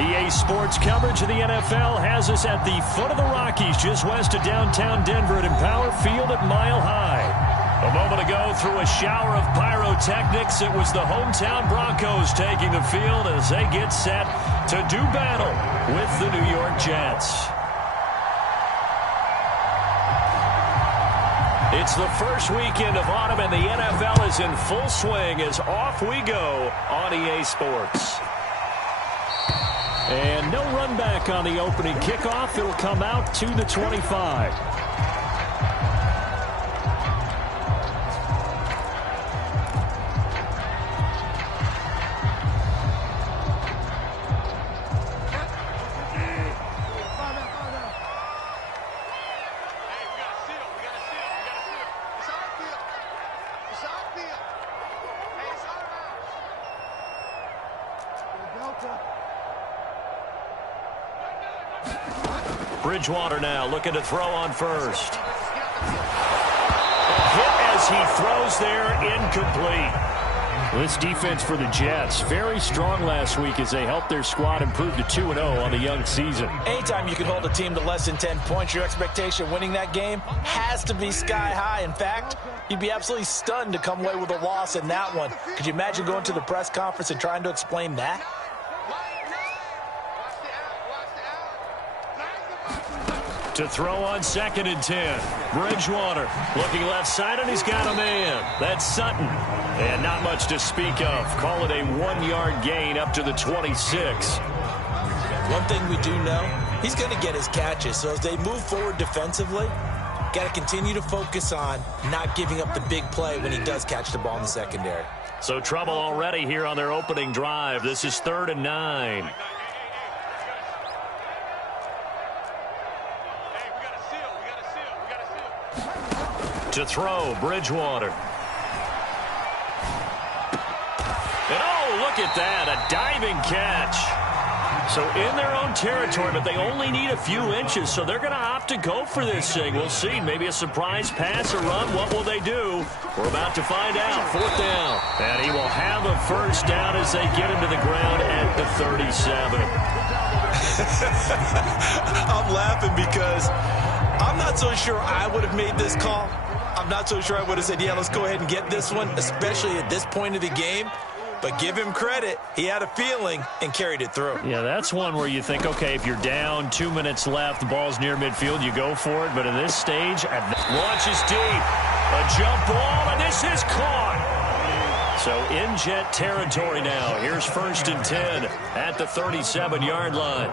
EA Sports coverage of the NFL has us at the foot of the Rockies, just west of downtown Denver at Empower Field at Mile High. A moment ago, through a shower of pyrotechnics, it was the hometown Broncos taking the field as they get set to do battle with the New York Jets. It's the first weekend of autumn, and the NFL is in full swing as off we go on EA Sports. And no run back on the opening kickoff. It'll come out to the 25. Bridgewater now looking to throw on first. A hit as he throws there, incomplete. This defense for the Jets, very strong last week as they helped their squad improve to 2-0 on the young season. Anytime you can hold a team to less than 10 points, your expectation winning that game has to be sky high. In fact, you'd be absolutely stunned to come away with a loss in that one. Could you imagine going to the press conference and trying to explain that? To throw on 2nd and 10. Bridgewater looking left side, and he's got a man. That's Sutton. And not much to speak of. Call it a 1-yard gain up to the 26. One thing we do know, he's going to get his catches. So as they move forward defensively, got to continue to focus on not giving up the big play when he does catch the ball in the secondary. So trouble already here on their opening drive. This is 3rd and 9. To throw, Bridgewater. And oh, look at that, a diving catch. So in their own territory, but they only need a few inches, so they're going to opt to go for this thing. We'll see, maybe a surprise pass or run. What will they do? We're about to find out. 4th down. And he will have a first down as they get him to the ground at the 37. I'm laughing because I'm not so sure I would have made this call. I'm not so sure I would have said, yeah, let's go ahead and get this one, especially at this point of the game. But give him credit. He had a feeling and carried it through. Yeah, that's one where you think, okay, if you're down, 2 minutes left, the ball's near midfield, you go for it. But at this stage, launches deep. A jump ball, and this is caught. So in Jet territory now. Here's 1st and 10 at the 37-yard line.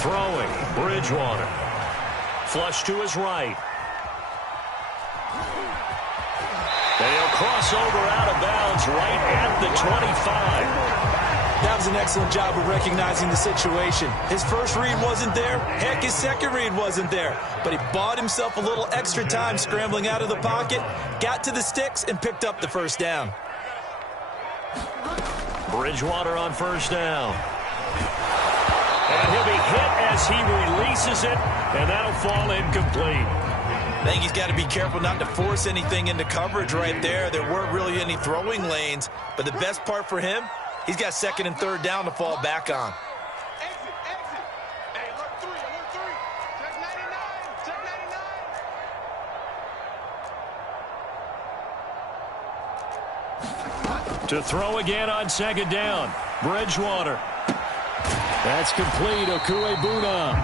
Throwing, Bridgewater. Flush to his right. They'll cross over out of bounds right at the 25. That was an excellent job of recognizing the situation. His first read wasn't there. Heck, his second read wasn't there. But he bought himself a little extra time scrambling out of the pocket, got to the sticks, and picked up the first down. Bridgewater on 1st down. And he'll be hit as he releases it, and that'll fall incomplete. I think he's got to be careful not to force anything into coverage right there. There weren't really any throwing lanes, but the best part for him, he's got 2nd and 3rd down to fall back on. Exit. Hey, alert 3. Check 99. To throw again on 2nd down. Bridgewater. That's complete. Okuebuna.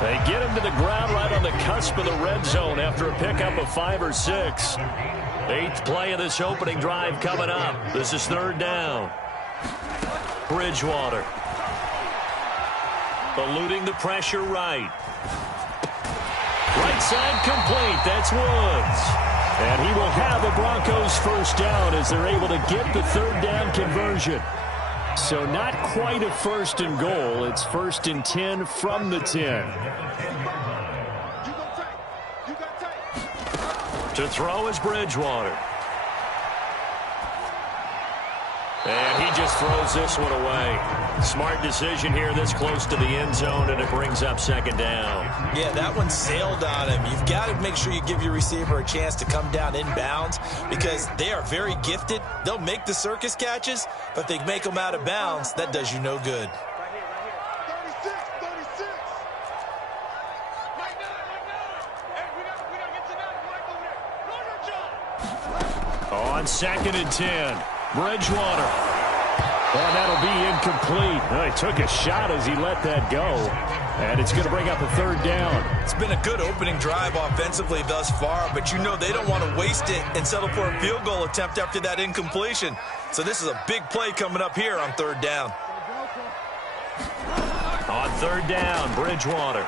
They get him to the ground right on the cusp of the red zone after a pickup of 5 or 6. 8th play of this opening drive coming up. This is 3rd down. Bridgewater. Eluding the pressure right. Right side complete. That's Woods. And he will have the Broncos first down as they're able to get the 3rd down conversion. So not quite a 1st and goal. It's 1st and 10 from the 10. To throw is Bridgewater. And he just throws this one away. Smart decision here this close to the end zone, and it brings up second down. Yeah, that one sailed on him. You've got to make sure you give your receiver a chance to come down inbounds because they are very gifted. They'll make the circus catches, but if they make them out of bounds, that does you no good. 36, 36. Mike 9, Mike 9. Hey, we gotta get to 9. Mike over there. Know your job. On 2nd and 10, Bridgewater. Oh, that'll be incomplete. Oh, he took a shot as he let that go. And it's going to bring up a third down. It's been a good opening drive offensively thus far, but you know they don't want to waste it and settle for a field goal attempt after that incompletion. So this is a big play coming up here on third down. On third down, Bridgewater.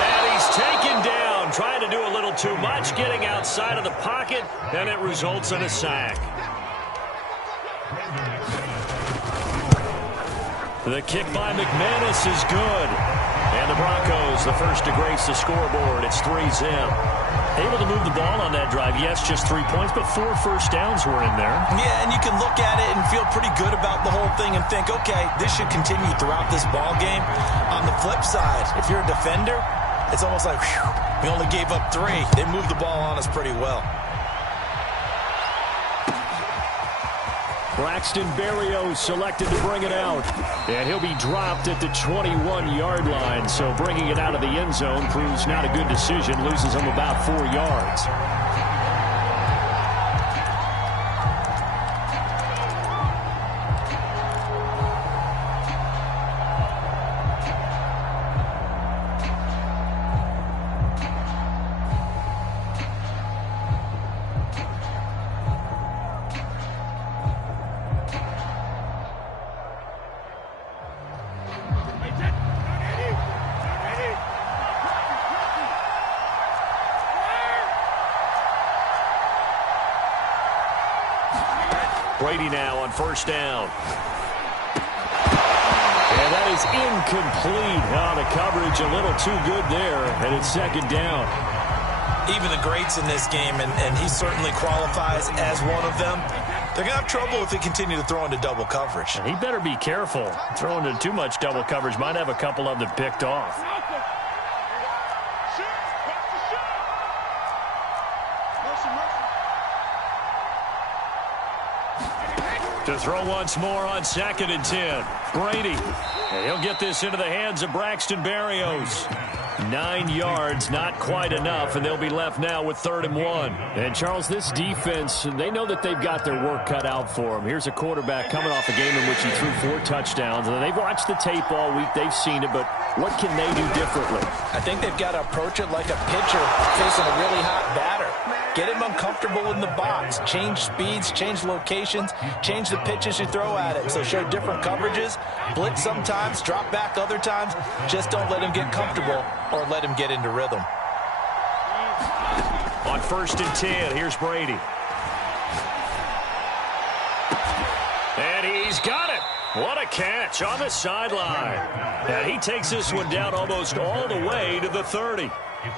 And he's taken down, trying to do a little too much, getting outside of the pocket, and it results in a sack. The kick by McManus is good. And the Broncos, the first to grace the scoreboard. It's 3-zip. Able to move the ball on that drive. Yes, just 3 points, but 4 first downs were in there. Yeah, and you can look at it and feel pretty good about the whole thing and think, okay, this should continue throughout this ball game. On the flip side, if you're a defender, it's almost like, whew, we only gave up 3. They moved the ball on us pretty well. Braxton Berrios selected to bring it out. And he'll be dropped at the 21-yard line. So bringing it out of the end zone proves not a good decision. Loses him about 4 yards. Brady now on first down. And that is incomplete. Oh, the coverage a little too good there, and it's second down. Even the greats in this game, and he certainly qualifies as one of them, they're going to have trouble if they continue to throw into double coverage. And he better be careful. Throwing into too much double coverage might have a couple of them picked off. To throw once more on 2nd and 10. Brady. And he'll get this into the hands of Braxton Berrios. 9 yards, not quite enough, and they'll be left now with 3rd and 1. And, Charles, this defense, they know that they've got their work cut out for them. Here's a quarterback coming off a game in which he threw 4 touchdowns. And they've watched the tape all week. They've seen it, but what can they do differently? I think they've got to approach it like a pitcher facing a really hot batter. Get him uncomfortable in the box. Change speeds, change locations, change the pitches you throw at him. So show different coverages, blitz sometimes, drop back other times. Just don't let him get comfortable or let him get into rhythm. On 1st and 10, here's Brady. And he's got it. What a catch on the sideline. And he takes this one down almost all the way to the 30.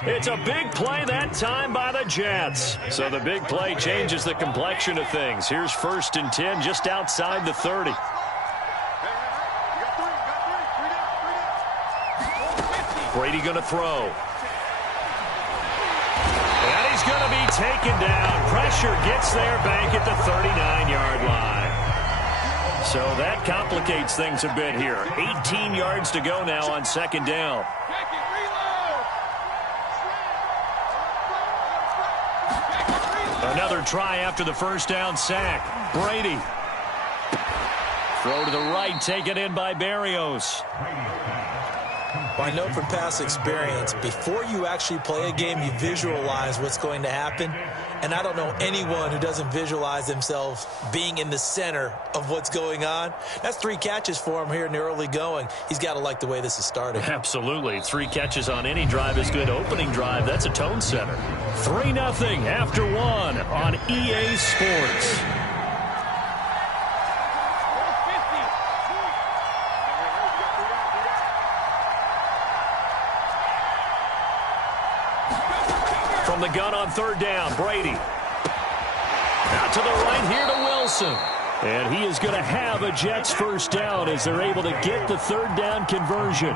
It's a big play that time by the Jets. So the big play changes the complexion of things. Here's 1st and 10 just outside the 30. Brady going to throw. And he's going to be taken down. Pressure gets there back at the 39-yard line. So that complicates things a bit here. 18 yards to go now on 2nd down. Another try after the first down sack. Brady. Throw to the right, taken in by Berrios. Well, I know from past experience, before you actually play a game, you visualize what's going to happen. And I don't know anyone who doesn't visualize themselves being in the center of what's going on. That's 3 catches for him here in the early going. He's got to like the way this is starting. Absolutely. 3 catches on any drive is good. Opening drive, that's a tone setter. 3-0 after 1 on EA Sports. From the gun on 3rd down, Brady. Out to the right here to Wilson. And he is going to have a Jets first down as they're able to get the third down conversion.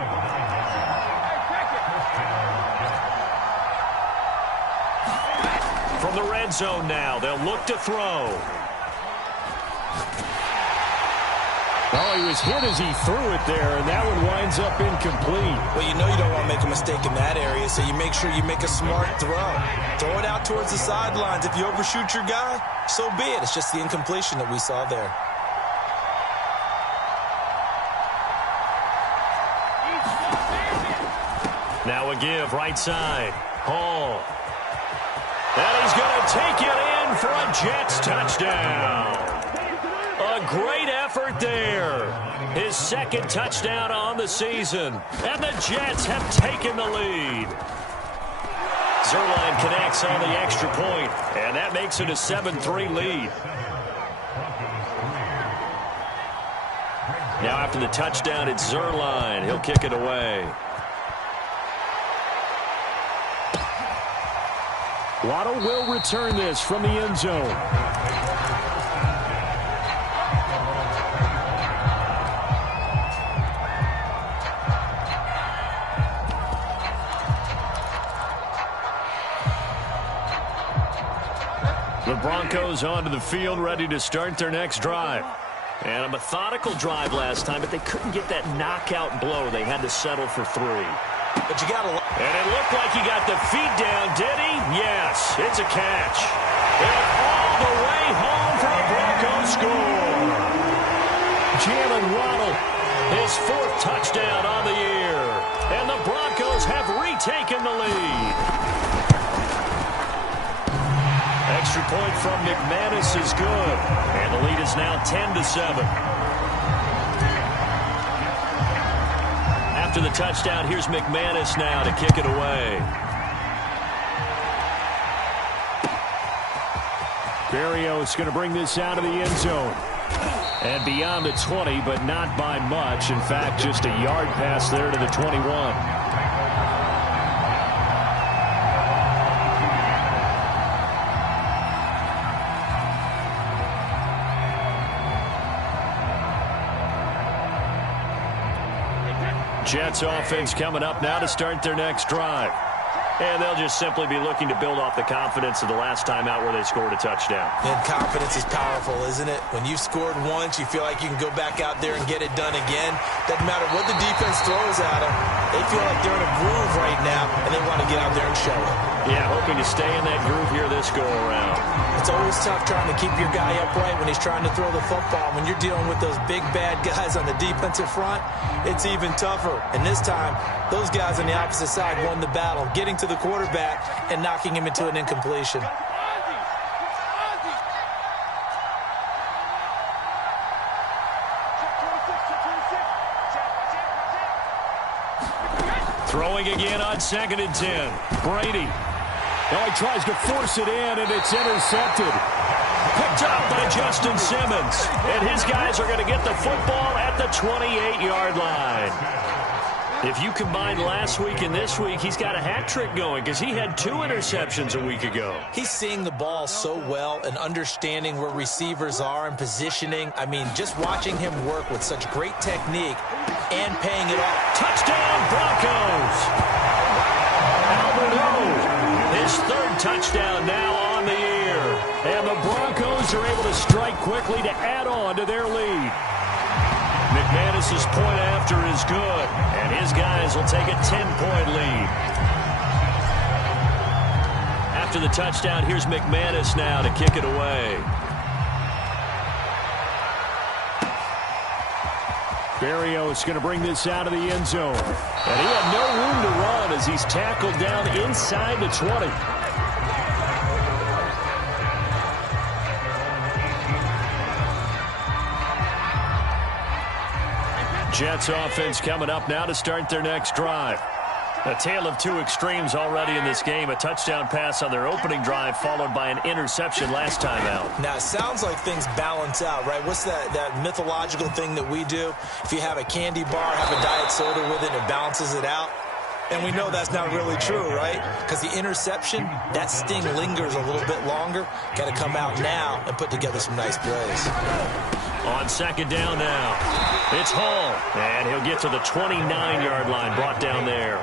From the red zone now, they'll look to throw. Oh, he was hit as he threw it there, and that one winds up incomplete. Well, you know you don't want to make a mistake in that area, so you make sure you make a smart throw. Throw it out towards the sidelines. If you overshoot your guy, so be it. It's just the incompletion that we saw there. Now a give, right side. Hall. And he's going to take it in for a Jets touchdown. A great effort there. His second touchdown on the season. And the Jets have taken the lead. Zuerlein connects on the extra point, and that makes it a 7-3 lead. Now after the touchdown, it's Zuerlein. He'll kick it away. Waddle will return this from the end zone. The Broncos onto the field, ready to start their next drive. And a methodical drive last time, but they couldn't get that knockout blow. They had to settle for 3. But you got to... And it looked like he got the feet down, did he? Yes, it's a catch. And all the way home for a Broncos score. Jalen Waddle, his 4th touchdown on the year. And the Broncos have retaken the lead. Extra point from McManus is good. And the lead is now 10-7. After the touchdown, here's McManus now to kick it away. Berrios is going to bring this out of the end zone. And beyond the 20, but not by much. In fact, just a yard pass there to the 21. Jets offense coming up now to start their next drive. And they'll just simply be looking to build off the confidence of the last time out where they scored a touchdown. And confidence is powerful, isn't it? When you've scored once, you feel like you can go back out there and get it done again. Doesn't matter what the defense throws at them. They feel like they're in a groove right now, and they want to get out there and show it. Yeah, hoping to stay in that groove here this go-around. It's always tough trying to keep your guy upright when he's trying to throw the football. When you're dealing with those big, bad guys on the defensive front, it's even tougher. And this time, those guys on the opposite side won the battle, getting to the quarterback and knocking him into an incompletion. Throwing again on 2nd and 10. Brady. Oh, he tries to force it in, and it's intercepted. Picked up by Justin Simmons. And his guys are going to get the football at the 28-yard line. If you combine last week and this week, he's got a hat trick going because he had 2 interceptions a week ago. He's seeing the ball so well and understanding where receivers are and positioning. I mean, just watching him work with such great technique and paying it off. Touchdown, Broncos! Albert O, his 3rd touchdown now on the year. And the Broncos are able to strike quickly to add on to their lead. McManus's point after is good, and his guys will take a 10-point lead. After the touchdown, here's McManus now to kick it away. Berrios is going to bring this out of the end zone. And he had no room to run as he's tackled down inside the 20. Jets offense coming up now to start their next drive. A tale of 2 extremes already in this game. A touchdown pass on their opening drive followed by an interception last time out. Now, it sounds like things balance out, right? What's that mythological thing that we do? If you have a candy bar, have a diet soda with it, and it balances it out. And we know that's not really true, right? Because the interception, that sting lingers a little bit longer. Got to come out now and put together some nice plays. On second down now, it's Hall. And he'll get to the 29-yard line, brought down there.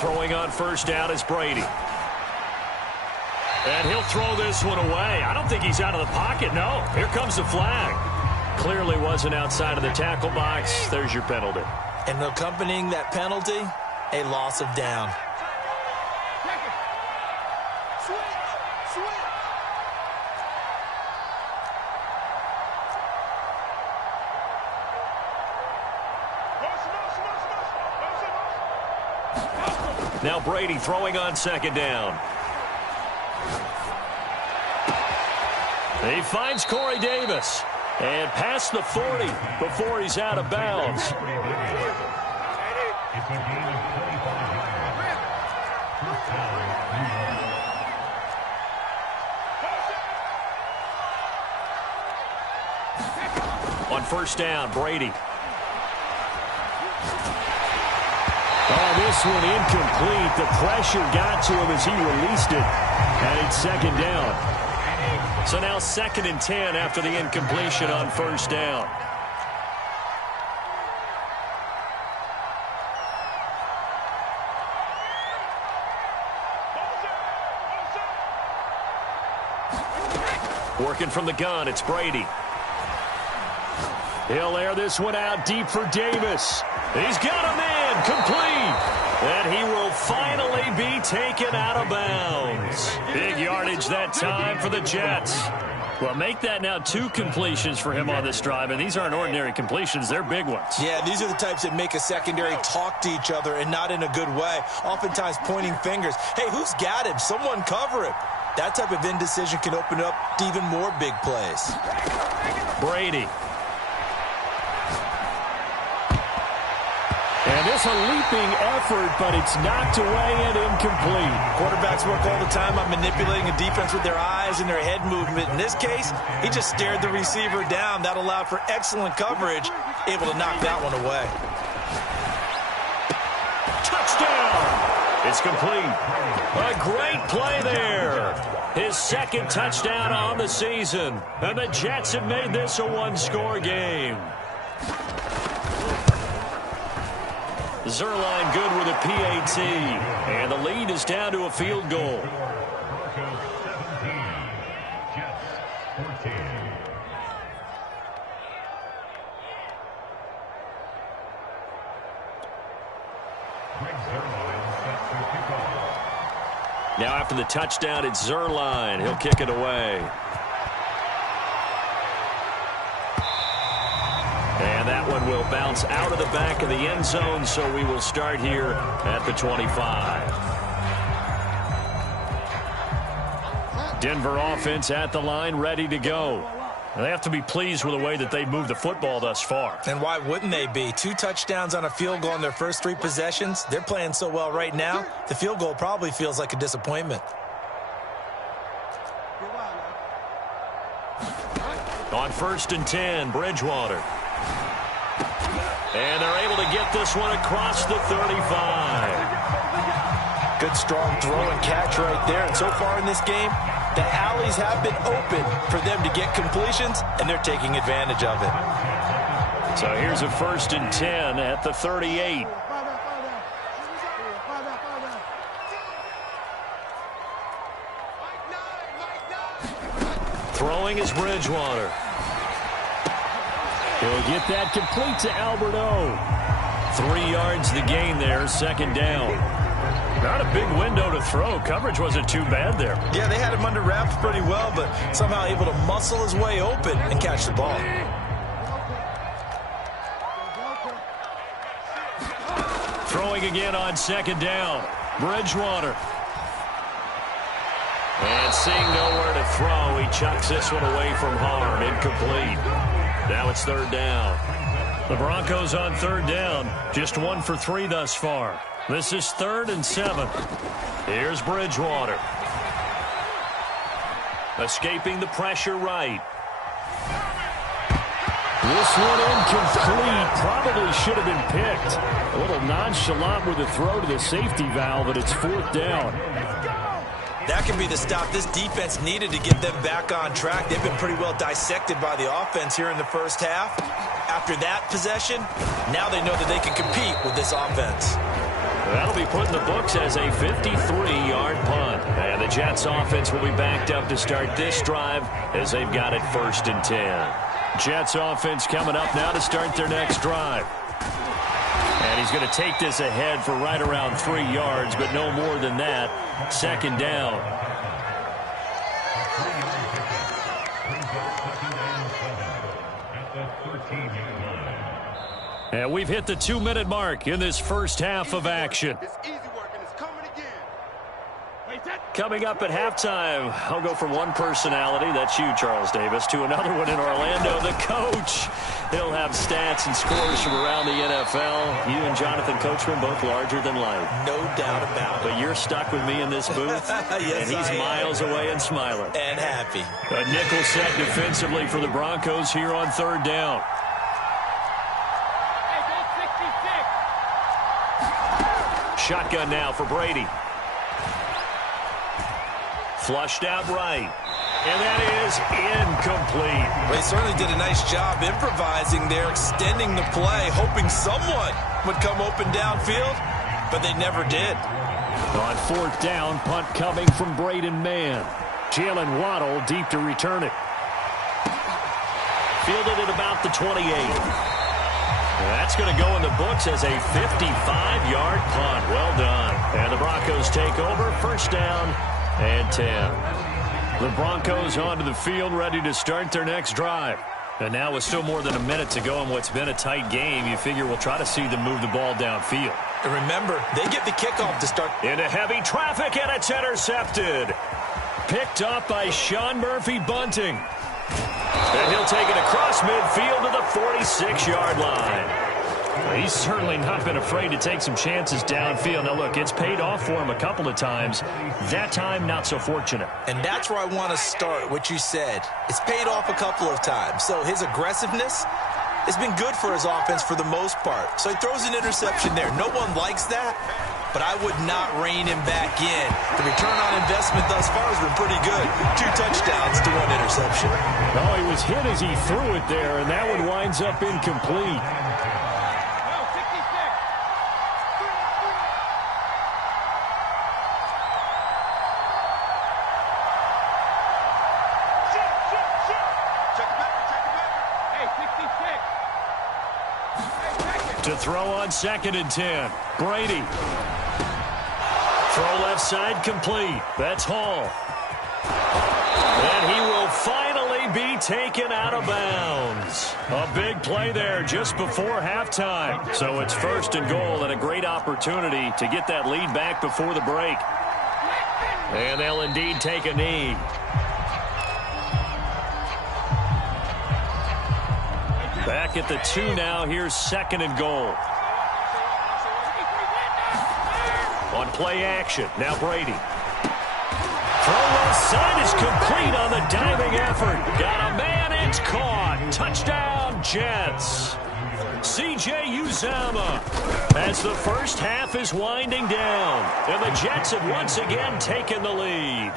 Throwing on first down is Brady. And he'll throw this one away. I don't think he's out of the pocket. No, here comes the flag. Clearly wasn't outside of the tackle box. There's your penalty. And accompanying that penalty, a loss of down. Now Brady throwing on second down. He finds Corey Davis. And past the 40 before he's out of bounds. On first down, Brady. Oh, this one incomplete. The pressure got to him as he released it. And it's second down. So now 2nd and 10 after the incompletion on first down. Working from the gun, it's Brady. He'll air this one out deep for Davis. He's got a man, complete. And he will finally be taken out of bounds. Big yardage that time for the Jets. Well, make that now 2 completions for him on this drive, and these aren't ordinary completions. They're big ones. Yeah, these are the types that make a secondary talk to each other and not in a good way. Oftentimes pointing fingers. Hey, who's got him? Someone cover him. That type of indecision can open up to even more big plays. Brady. And this a leaping effort, but it's knocked away and incomplete. Quarterbacks work all the time on manipulating a defense with their eyes and their head movement. In this case, he just stared the receiver down. That allowed for excellent coverage, able to knock that one away. Touchdown! It's complete. A great play there. His 2nd touchdown on the season. And the Jets have made this a one-score game. Zuerlein good with a PAT. And the lead is down to a field goal. Now after the touchdown, it's Zuerlein. He'll kick it away. And that one will bounce out of the back of the end zone, so we will start here at the 25. Denver offense at the line, ready to go. They have to be pleased with the way that they've moved the football thus far. And why wouldn't they be? 2 touchdowns on a field goal in their first 3 possessions. They're playing so well right now, the field goal probably feels like a disappointment. On 1st and 10, Bridgewater. And they're able to get this one across the 35. Good, strong throw and catch right there. And so far in this game, the alleys have been open for them to get completions, and they're taking advantage of it. So here's a 1st and 10 at the 38. Throwing is Bridgewater. He'll get that complete to Albert O. 3 yards the gain there, 2nd down. Not a big window to throw. Coverage wasn't too bad there. Yeah, they had him under wraps pretty well, but somehow able to muscle his way open and catch the ball. Throwing again on 2nd down. Bridgewater. And seeing nowhere to throw, he chucks this one away from harm. Incomplete. Now it's 3rd down. The Broncos on 3rd down. Just 1 for 3 thus far. This is 3rd and 7. Here's Bridgewater. Escaping the pressure right. This one incomplete. Probably should have been picked. A little nonchalant with the throw to the safety valve, and it's 4th down. That could be the stop this defense needed to get them back on track. They've been pretty well dissected by the offense here in the first half. After that possession, now they know that they can compete with this offense. That'll be put in the books as a 53-yard punt. And the Jets offense will be backed up to start this drive as they've got it 1st and 10. Jets offense coming up now to start their next drive. And he's going to take this ahead for right around 3 yards, but no more than that. 2nd down. And we've hit the 2-minute mark in this first half of action. It's easy work, and it's coming again. Coming up at halftime, I'll go from one personality, that's you, Charles Davis, to another one in Orlando, the coach. He'll have stats and scores from around the NFL. You and Jonathan Coachman, both larger than life. No doubt about it. But you're stuck with me in this booth, Yes, and he's miles away and smiling. And happy. A nickel set defensively for the Broncos here on 3rd down. Shotgun now for Brady. Flushed out right. And that is incomplete. Well, he certainly did a nice job improvising there, extending the play, hoping someone would come open downfield, but they never did. On 4th down, punt coming from Braden Mann. Jalen Waddle deep to return it. Fielded at about the 28. That's going to go in the books as a 55-yard punt. Well done. And the Broncos take over. 1st down and 10. The Broncos onto the field, ready to start their next drive. And now with still more than a minute to go in what's been a tight game, you figure we'll try to see them move the ball downfield. And remember, they get the kickoff to start. Into heavy traffic, and it's intercepted. Picked up by Sean Murphy-Bunting. And he'll take it across midfield to the 46-yard line. He's certainly not been afraid to take some chances downfield. Now, look, it's paid off for him a couple of times. That time, not so fortunate. And that's where I want to start, what you said. It's paid off a couple of times. So his aggressiveness has been good for his offense for the most part. So he throws an interception there. No one likes that, but I would not rein him back in. The return on investment thus far has been pretty good. 2 touchdowns to 1 interception. Oh, he was hit as he threw it there, and that one winds up incomplete. To throw on 2nd and 10. Brady. Throw left side complete. That's Hall. And he will finally be taken out of bounds. A big play there just before halftime. So it's 1st and goal and a great opportunity to get that lead back before the break. And they'll indeed take a knee. Back at the 2 now. Here's 2nd and goal. On play action. Now Brady. Throw left side is complete on the diving effort. Got a man. It's caught. Touchdown, Jets. C.J. Uzomah as the first half is winding down. And the Jets have once again taken the lead.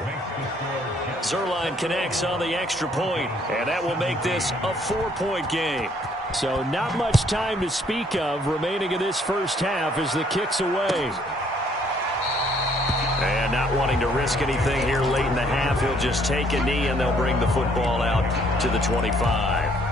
Zuerlein connects on the extra point, and that will make this a 4-point game. So not much time to speak of remaining in this first half as the kick's away. And not wanting to risk anything here late in the half, he'll just take a knee, and they'll bring the football out to the 25.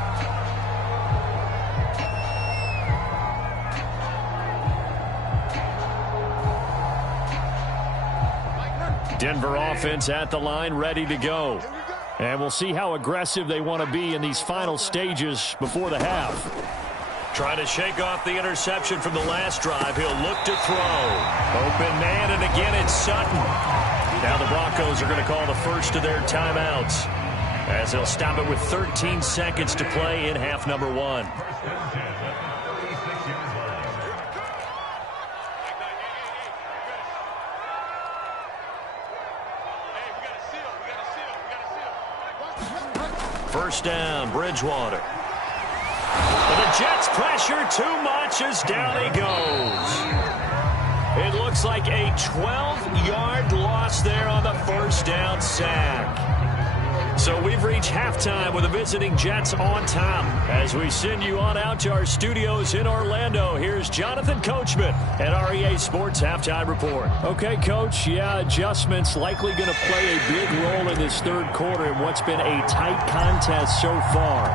Denver offense at the line, ready to go. And we'll see how aggressive they want to be in these final stages before the half. Trying to shake off the interception from the last drive. He'll look to throw. Open man, and again it's Sutton. Now the Broncos are going to call the first of their timeouts, as they'll stop it with 13 seconds to play in half number 1. First down, Bridgewater. And the Jets pressure too much as down he goes. It looks like a 12-yard loss there on the first down sack. So we've reached halftime with the visiting Jets on top. As we send you on out to our studios in Orlando, here's Jonathan Coachman at REA Sports Halftime Report. Okay, Coach, adjustments likely going to play a big role in this third quarter in what's been a tight contest so far.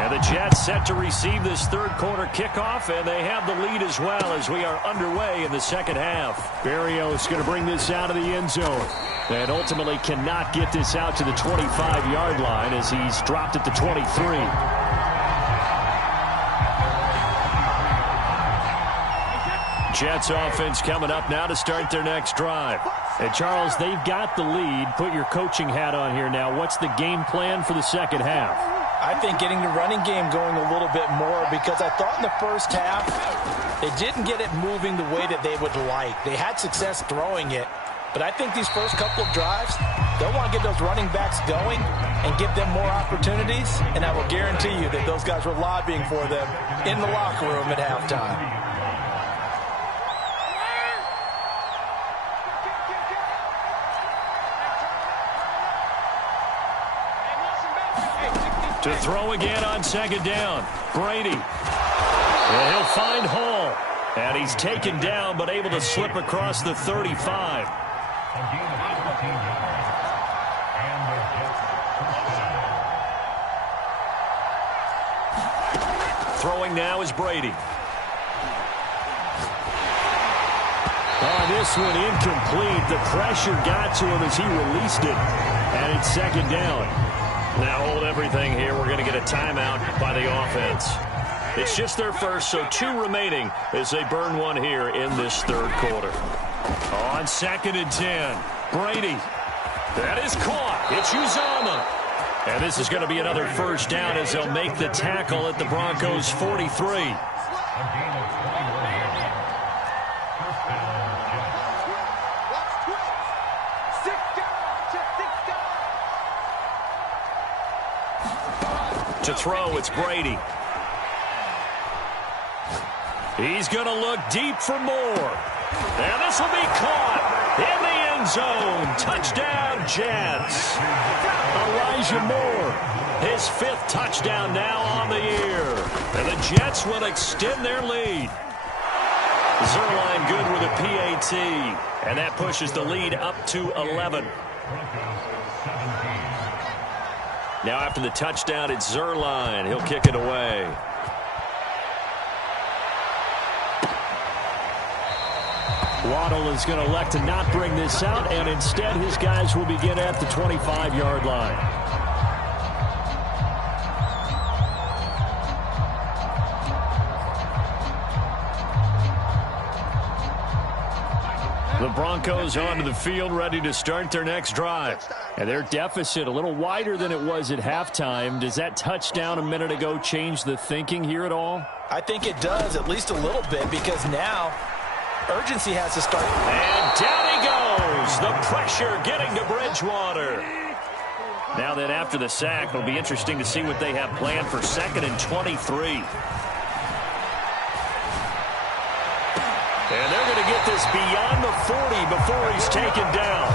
And the Jets set to receive this third quarter kickoff, and they have the lead as well as we are underway in the second half. Berrios going to bring this out of the end zone. And ultimately cannot get this out to the 25-yard line as he's dropped at the 23. Jets offense coming up now to start their next drive. And Charles, they've got the lead. Put your coaching hat on here now. What's the game plan for the second half? I think getting the running game going a little bit more, because I thought in the first half they didn't get it moving the way that they would like. They had success throwing it, but I think these first couple of drives, they'll want to get those running backs going and give them more opportunities, and I will guarantee you that those guys were lobbying for them in the locker room at halftime. To throw again on second down, Brady. And he'll find Hall. And he's taken down but able to slip across the 35. Throwing now is Brady. Oh, this one incomplete. The pressure got to him as he released it. And it's second down. Now hold everything here. We're going to get a timeout by the offense. It's just their first, so 2 remaining as they burn one here in this third quarter. On second and 10, Brady. That is caught. It's Uzomah. And this is going to be another first down as they'll make the tackle at the Broncos' 43. To throw, it's Brady. He's going to look deep for more. And this will be caught in the end zone. Touchdown, Jets. Elijah Moore, his 5th touchdown now on the year. And the Jets will extend their lead. Zuerlein good with a PAT. And that pushes the lead up to 11. Now after the touchdown, it's Zuerlein. He'll kick it away. Waddle is going to elect to not bring this out, and instead his guys will begin at the 25-yard line. The Broncos onto the field, ready to start their next drive. And their deficit a little wider than it was at halftime. Does that touchdown a minute ago change the thinking here at all? I think it does, at least a little bit, because now urgency has to start. And down he goes. The pressure getting to Bridgewater. Now that after the sack, it'll be interesting to see what they have planned for second and 23. And they're going to get this beyond the 40 before he's taken down.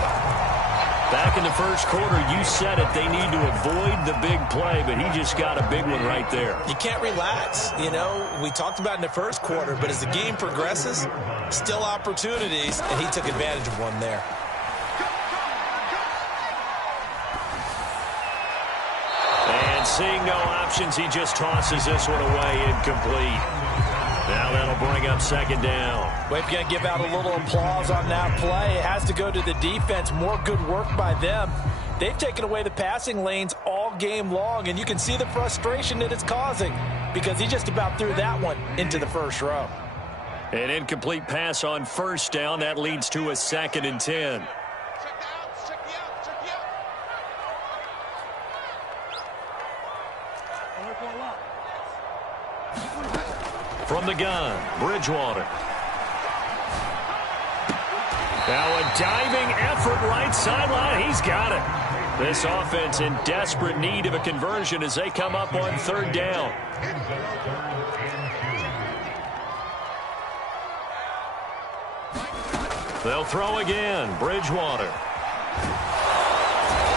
Back in the first quarter, you said it, they need to avoid the big play, but he just got a big one right there. You can't relax. You know, we talked about in the first quarter, but as the game progresses, still opportunities, and he took advantage of one there. And seeing no options, he just tosses this one away, incomplete. Now that'll bring up second down. We've got to give out a little applause on that play. It has to go to the defense. More good work by them. They've taken away the passing lanes all game long, and you can see the frustration that it's causing because he just about threw that one into the first row. An incomplete pass on first down. That leads to a second and 10. From the gun, Bridgewater. Now a diving effort right sideline. He's got it. This offense in desperate need of a conversion as they come up on third down. They'll throw again. Bridgewater.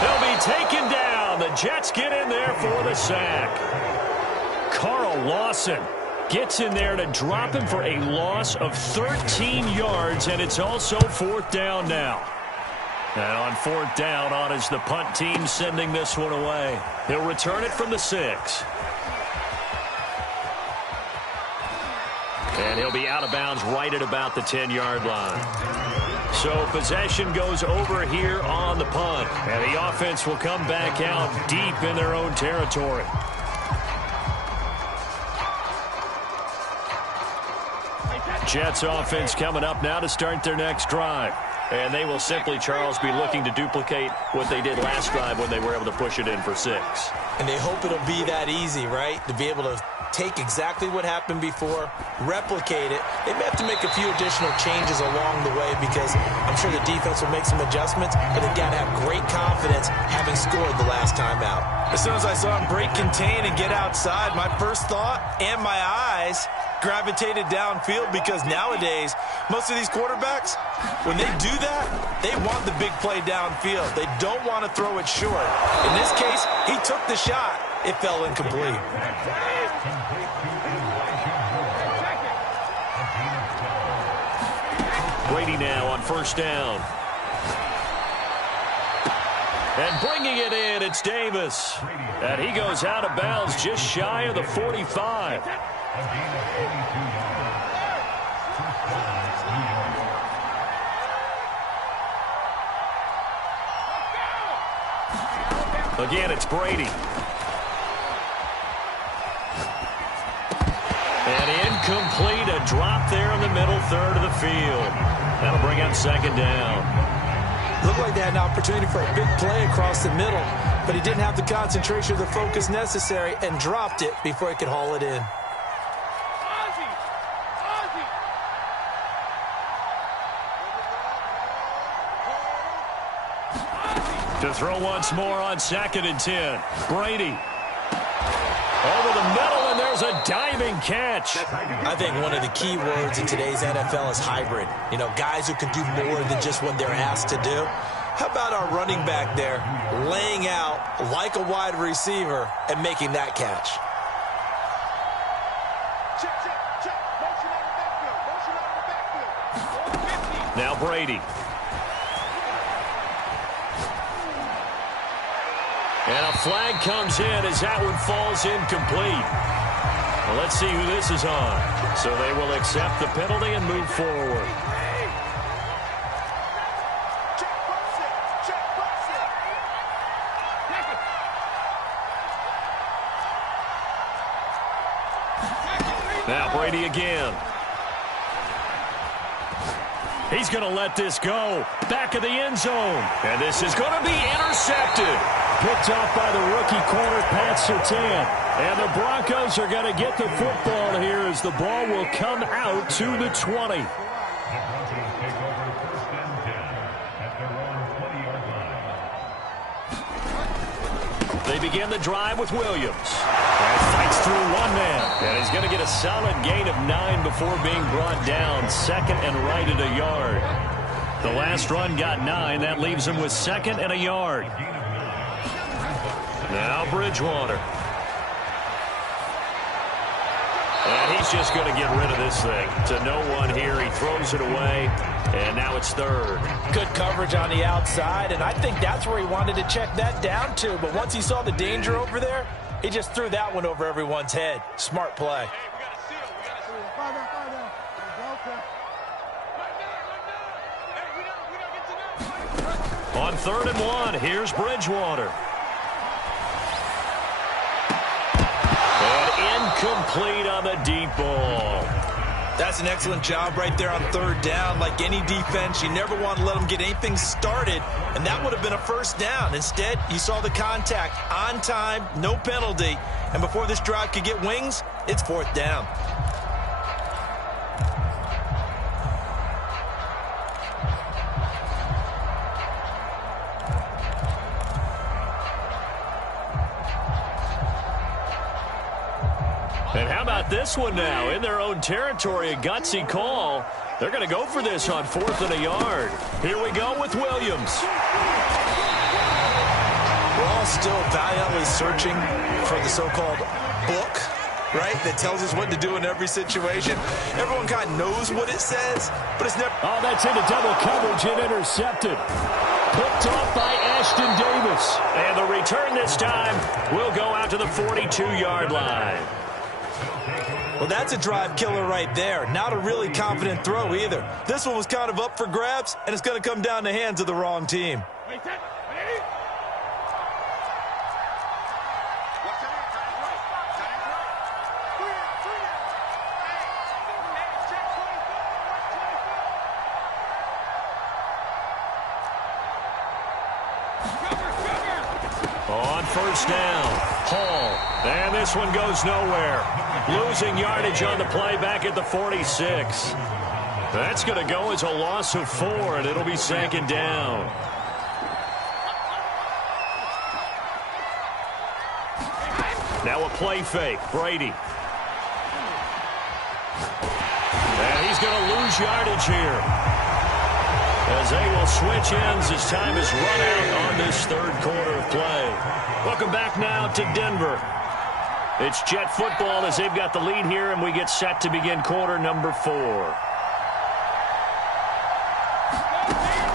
They'll be taken down. The Jets get in there for the sack. Carl Lawson gets in there to drop him for a loss of 13 yards, and it's also fourth down now. And on fourth down, on is the punt team sending this one away. He'll return it from the 6. And he'll be out of bounds right at about the 10-yard line. So possession goes over here on the punt. And the offense will come back out deep in their own territory. Jets offense coming up now to start their next drive. And they will simply, Charles, be looking to duplicate what they did last drive when they were able to push it in for 6. And they hope it'll be that easy, right? To be able to take exactly what happened before, replicate it. They may have to make a few additional changes along the way because I'm sure the defense will make some adjustments, but they've got to have great confidence having scored the last time out. As soon as I saw him break contain and get outside, my first thought and my eyes gravitated downfield because nowadays, most of these quarterbacks, when they do that, they want the big play downfield. They don't want to throw it short. In this case, he took the shot. It fell incomplete. Brady now on first down. And bringing it in, it's Davis. And he goes out of bounds just shy of the 45. Again, it's Brady. And incomplete, a drop there in the middle third of the field. That'll bring up second down. Looked like they had an opportunity for a big play across the middle, but he didn't have the concentration or the focus necessary and dropped it before he could haul it in. To throw once more on 2nd and 10. Brady. Over the middle, and there's a diving catch. I think one of the key words in today's NFL is hybrid. You know, guys who can do more than just what they're asked to do. How about our running back there laying out like a wide receiver and making that catch? Now Brady. And a flag comes in as that one falls incomplete. Well, let's see who this is on. So they will accept the penalty and move forward. Now Brady again. He's going to let this go. Back of the end zone. And this is going to be intercepted. Picked off by the rookie corner, Pat Surtain. And the Broncos are going to get the football here as the ball will come out to the 20. They begin the drive with Williams. And fights through one man. And he's going to get a solid gain of 9 before being brought down. 2nd and right at a yard. The last run got 9. That leaves him with 2nd and a yard. Now Bridgewater. And he's just going to get rid of this thing. To no one here. He throws it away. And now it's 3rd. Good coverage on the outside, and I think that's where he wanted to check that down to. But once he saw the danger over there, he just threw that one over everyone's head. Smart play. On 3rd and 1, here's Bridgewater. And incomplete on the deep ball. That's an excellent job right there on 3rd down. Like any defense, you never want to let them get anything started, and that would have been a first down. Instead, you saw the contact on time, no penalty, and before this drive could get wings, it's 4th down. about this one now? In their own territory, a gutsy call. They're going to go for this on 4th and a yard. Here we go with Williams. We're all still valiantly searching for the so-called book, right, that tells us what to do in every situation. Everyone kind of knows what it says, but it's never... Oh, that's into double coverage and intercepted. Picked off by Ashton Davis. And the return this time will go out to the 42-yard line. Well, that's a drive killer right there. Not a really confident throw either. This one was kind of up for grabs, and it's going to come down the hands of the wrong team. On first down, Hall. And this one goes nowhere. Losing yardage on the play back at the 46. That's going to go as a loss of 4, and it'll be 2nd down. Now a play fake. Brady. And he's going to lose yardage here, as they will switch ends as time is run out on this 3rd quarter of play. Welcome back now to Denver. It's Jet football as they've got the lead here, and we get set to begin quarter number 4.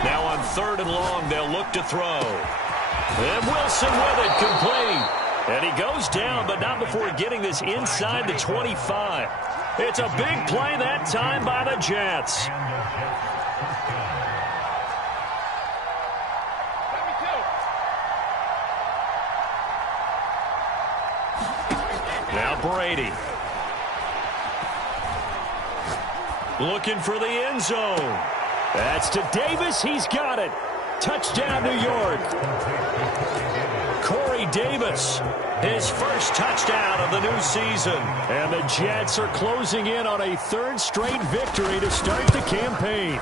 Now on 3rd and long, they'll look to throw. And Wilson with it, complete. And he goes down, but not before getting this inside the 25. It's a big play that time by the Jets. Now Brady. Looking for the end zone. That's to Davis. He's got it. Touchdown, New York. Corey Davis, his first touchdown of the new season. And the Jets are closing in on a 3rd straight victory to start the campaign.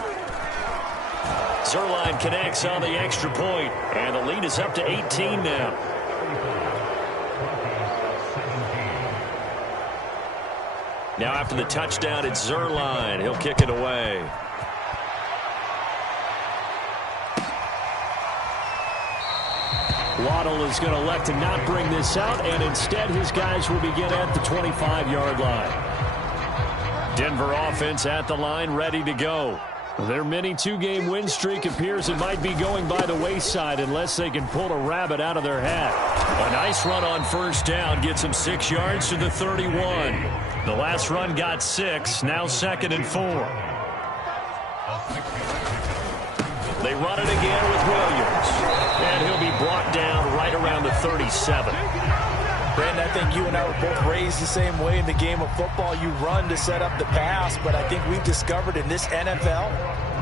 Zuerlein connects on the extra point, and the lead is up to 18 now. Now after the touchdown, it's Zuerlein. He'll kick it away. Waddle is going to elect to not bring this out, and instead his guys will begin at the 25-yard line. Denver offense at the line, ready to go. Their mini 2-game win streak appears it might be going by the wayside unless they can pull a rabbit out of their hat. A nice run on first down gets them 6 yards to the 31. The last run got 6, now 2nd and 4. They run it again with Williams. And he'll be brought down right around the 37. Brandon, I think you and I were both raised the same way in the game of football. You run to set up the pass, but I think we've discovered in this NFL,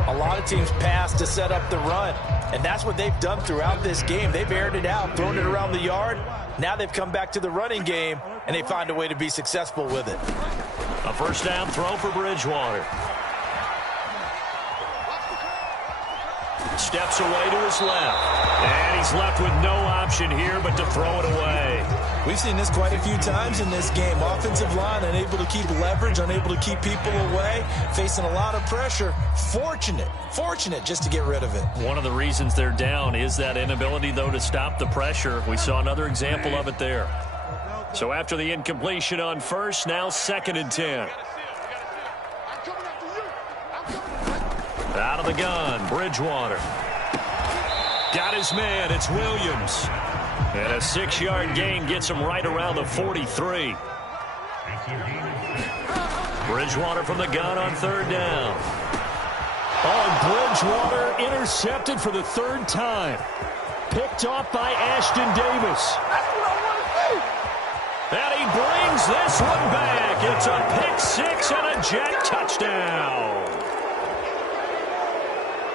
a lot of teams pass to set up the run. And that's what they've done throughout this game. They've aired it out, thrown it around the yard. Now they've come back to the running game, and they find a way to be successful with it. A first down throw for Bridgewater. Steps away to his left. And he's left with no option here but to throw it away. We've seen this quite a few times in this game. Offensive line unable to keep leverage, unable to keep people away, facing a lot of pressure. Fortunate just to get rid of it. One of the reasons they're down is that inability, though, to stop the pressure. We saw another example of it there. So after the incompletion on first, now 2nd and 10. Out of the gun, Bridgewater. Got his man, it's Williams. And a 6-yard gain gets him right around the 43. Bridgewater from the gun on 3rd down. Oh, Bridgewater intercepted for the 3rd time. Picked off by Ashton Davis. And he brings this one back. It's a pick 6 and a Jet touchdown.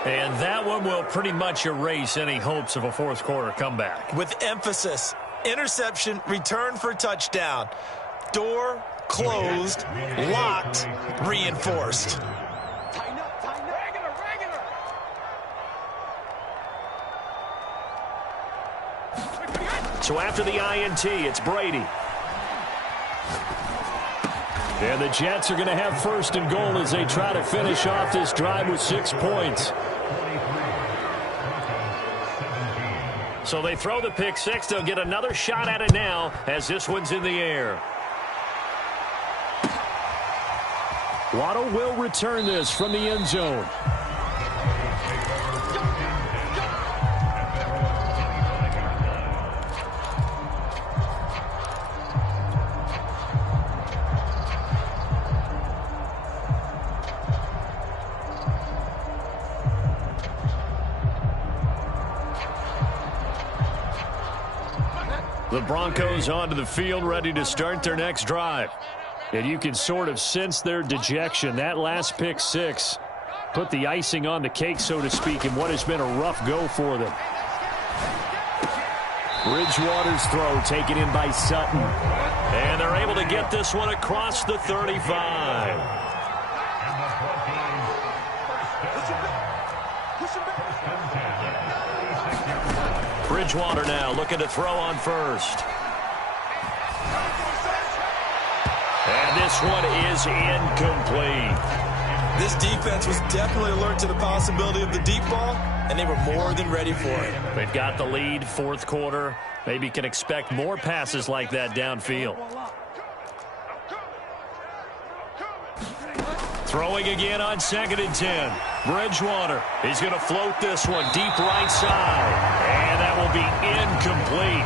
And that one will pretty much erase any hopes of a 4th quarter comeback. With emphasis, interception, return for touchdown. Door closed, locked, reinforced. So after the INT, it's Brady. And the Jets are going to have first and goal as they try to finish off this drive with 6 points. So they throw the pick six. They'll get another shot at it now as this one's in the air. Waddle will return this from the end zone. The Broncos onto the field, ready to start their next drive. And you can sort of sense their dejection. That last pick six put the icing on the cake, so to speak, in what has been a rough go for them. Bridgewater's throw taken in by Sutton. And they're able to get this one across the 35. Bridgewater now looking to throw on first. And this one is incomplete. This defense was definitely alert to the possibility of the deep ball, and they were more than ready for it. They've got the lead, fourth quarter. Maybe can expect more passes like that downfield. Throwing again on 2nd and 10. Bridgewater. He's going to float this one deep right side. And that will be incomplete.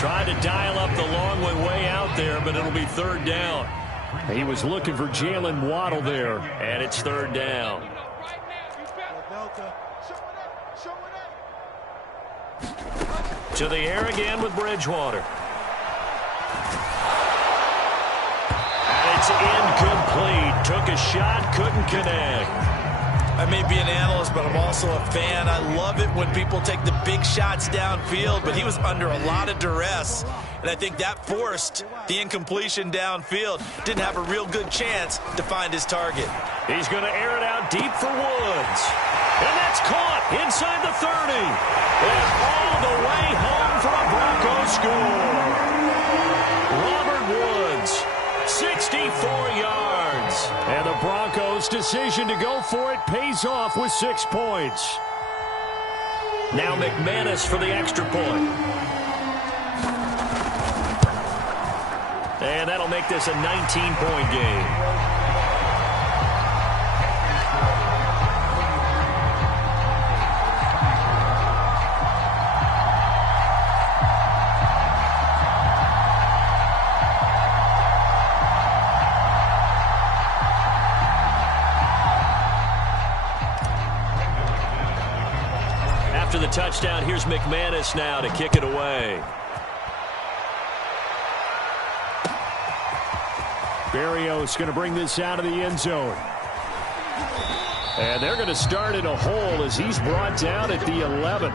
Tried to dial up the long way out there, but it'll be third down. He was looking for Jalen Waddle there, and it's third down. To the air again with Bridgewater. And it's incomplete. Took a shot, couldn't connect. I may be an analyst, but I'm also a fan. I love it when people take the big shots downfield, but he was under a lot of duress, and I think that forced the incompletion downfield. Didn't have a real good chance to find his target. He's going to air it out deep for Woods. And that's caught inside the 30. And all the way home for a Broncos score. Robert Woods, 64 yards. And the Broncos' decision to go for it pays off with 6 points. Now McManus for the extra point. And that'll make this a 19-point game. After the touchdown, here's McManus now to kick it away. Berrios going to bring this out of the end zone. And they're going to start in a hole as he's brought down at the 11.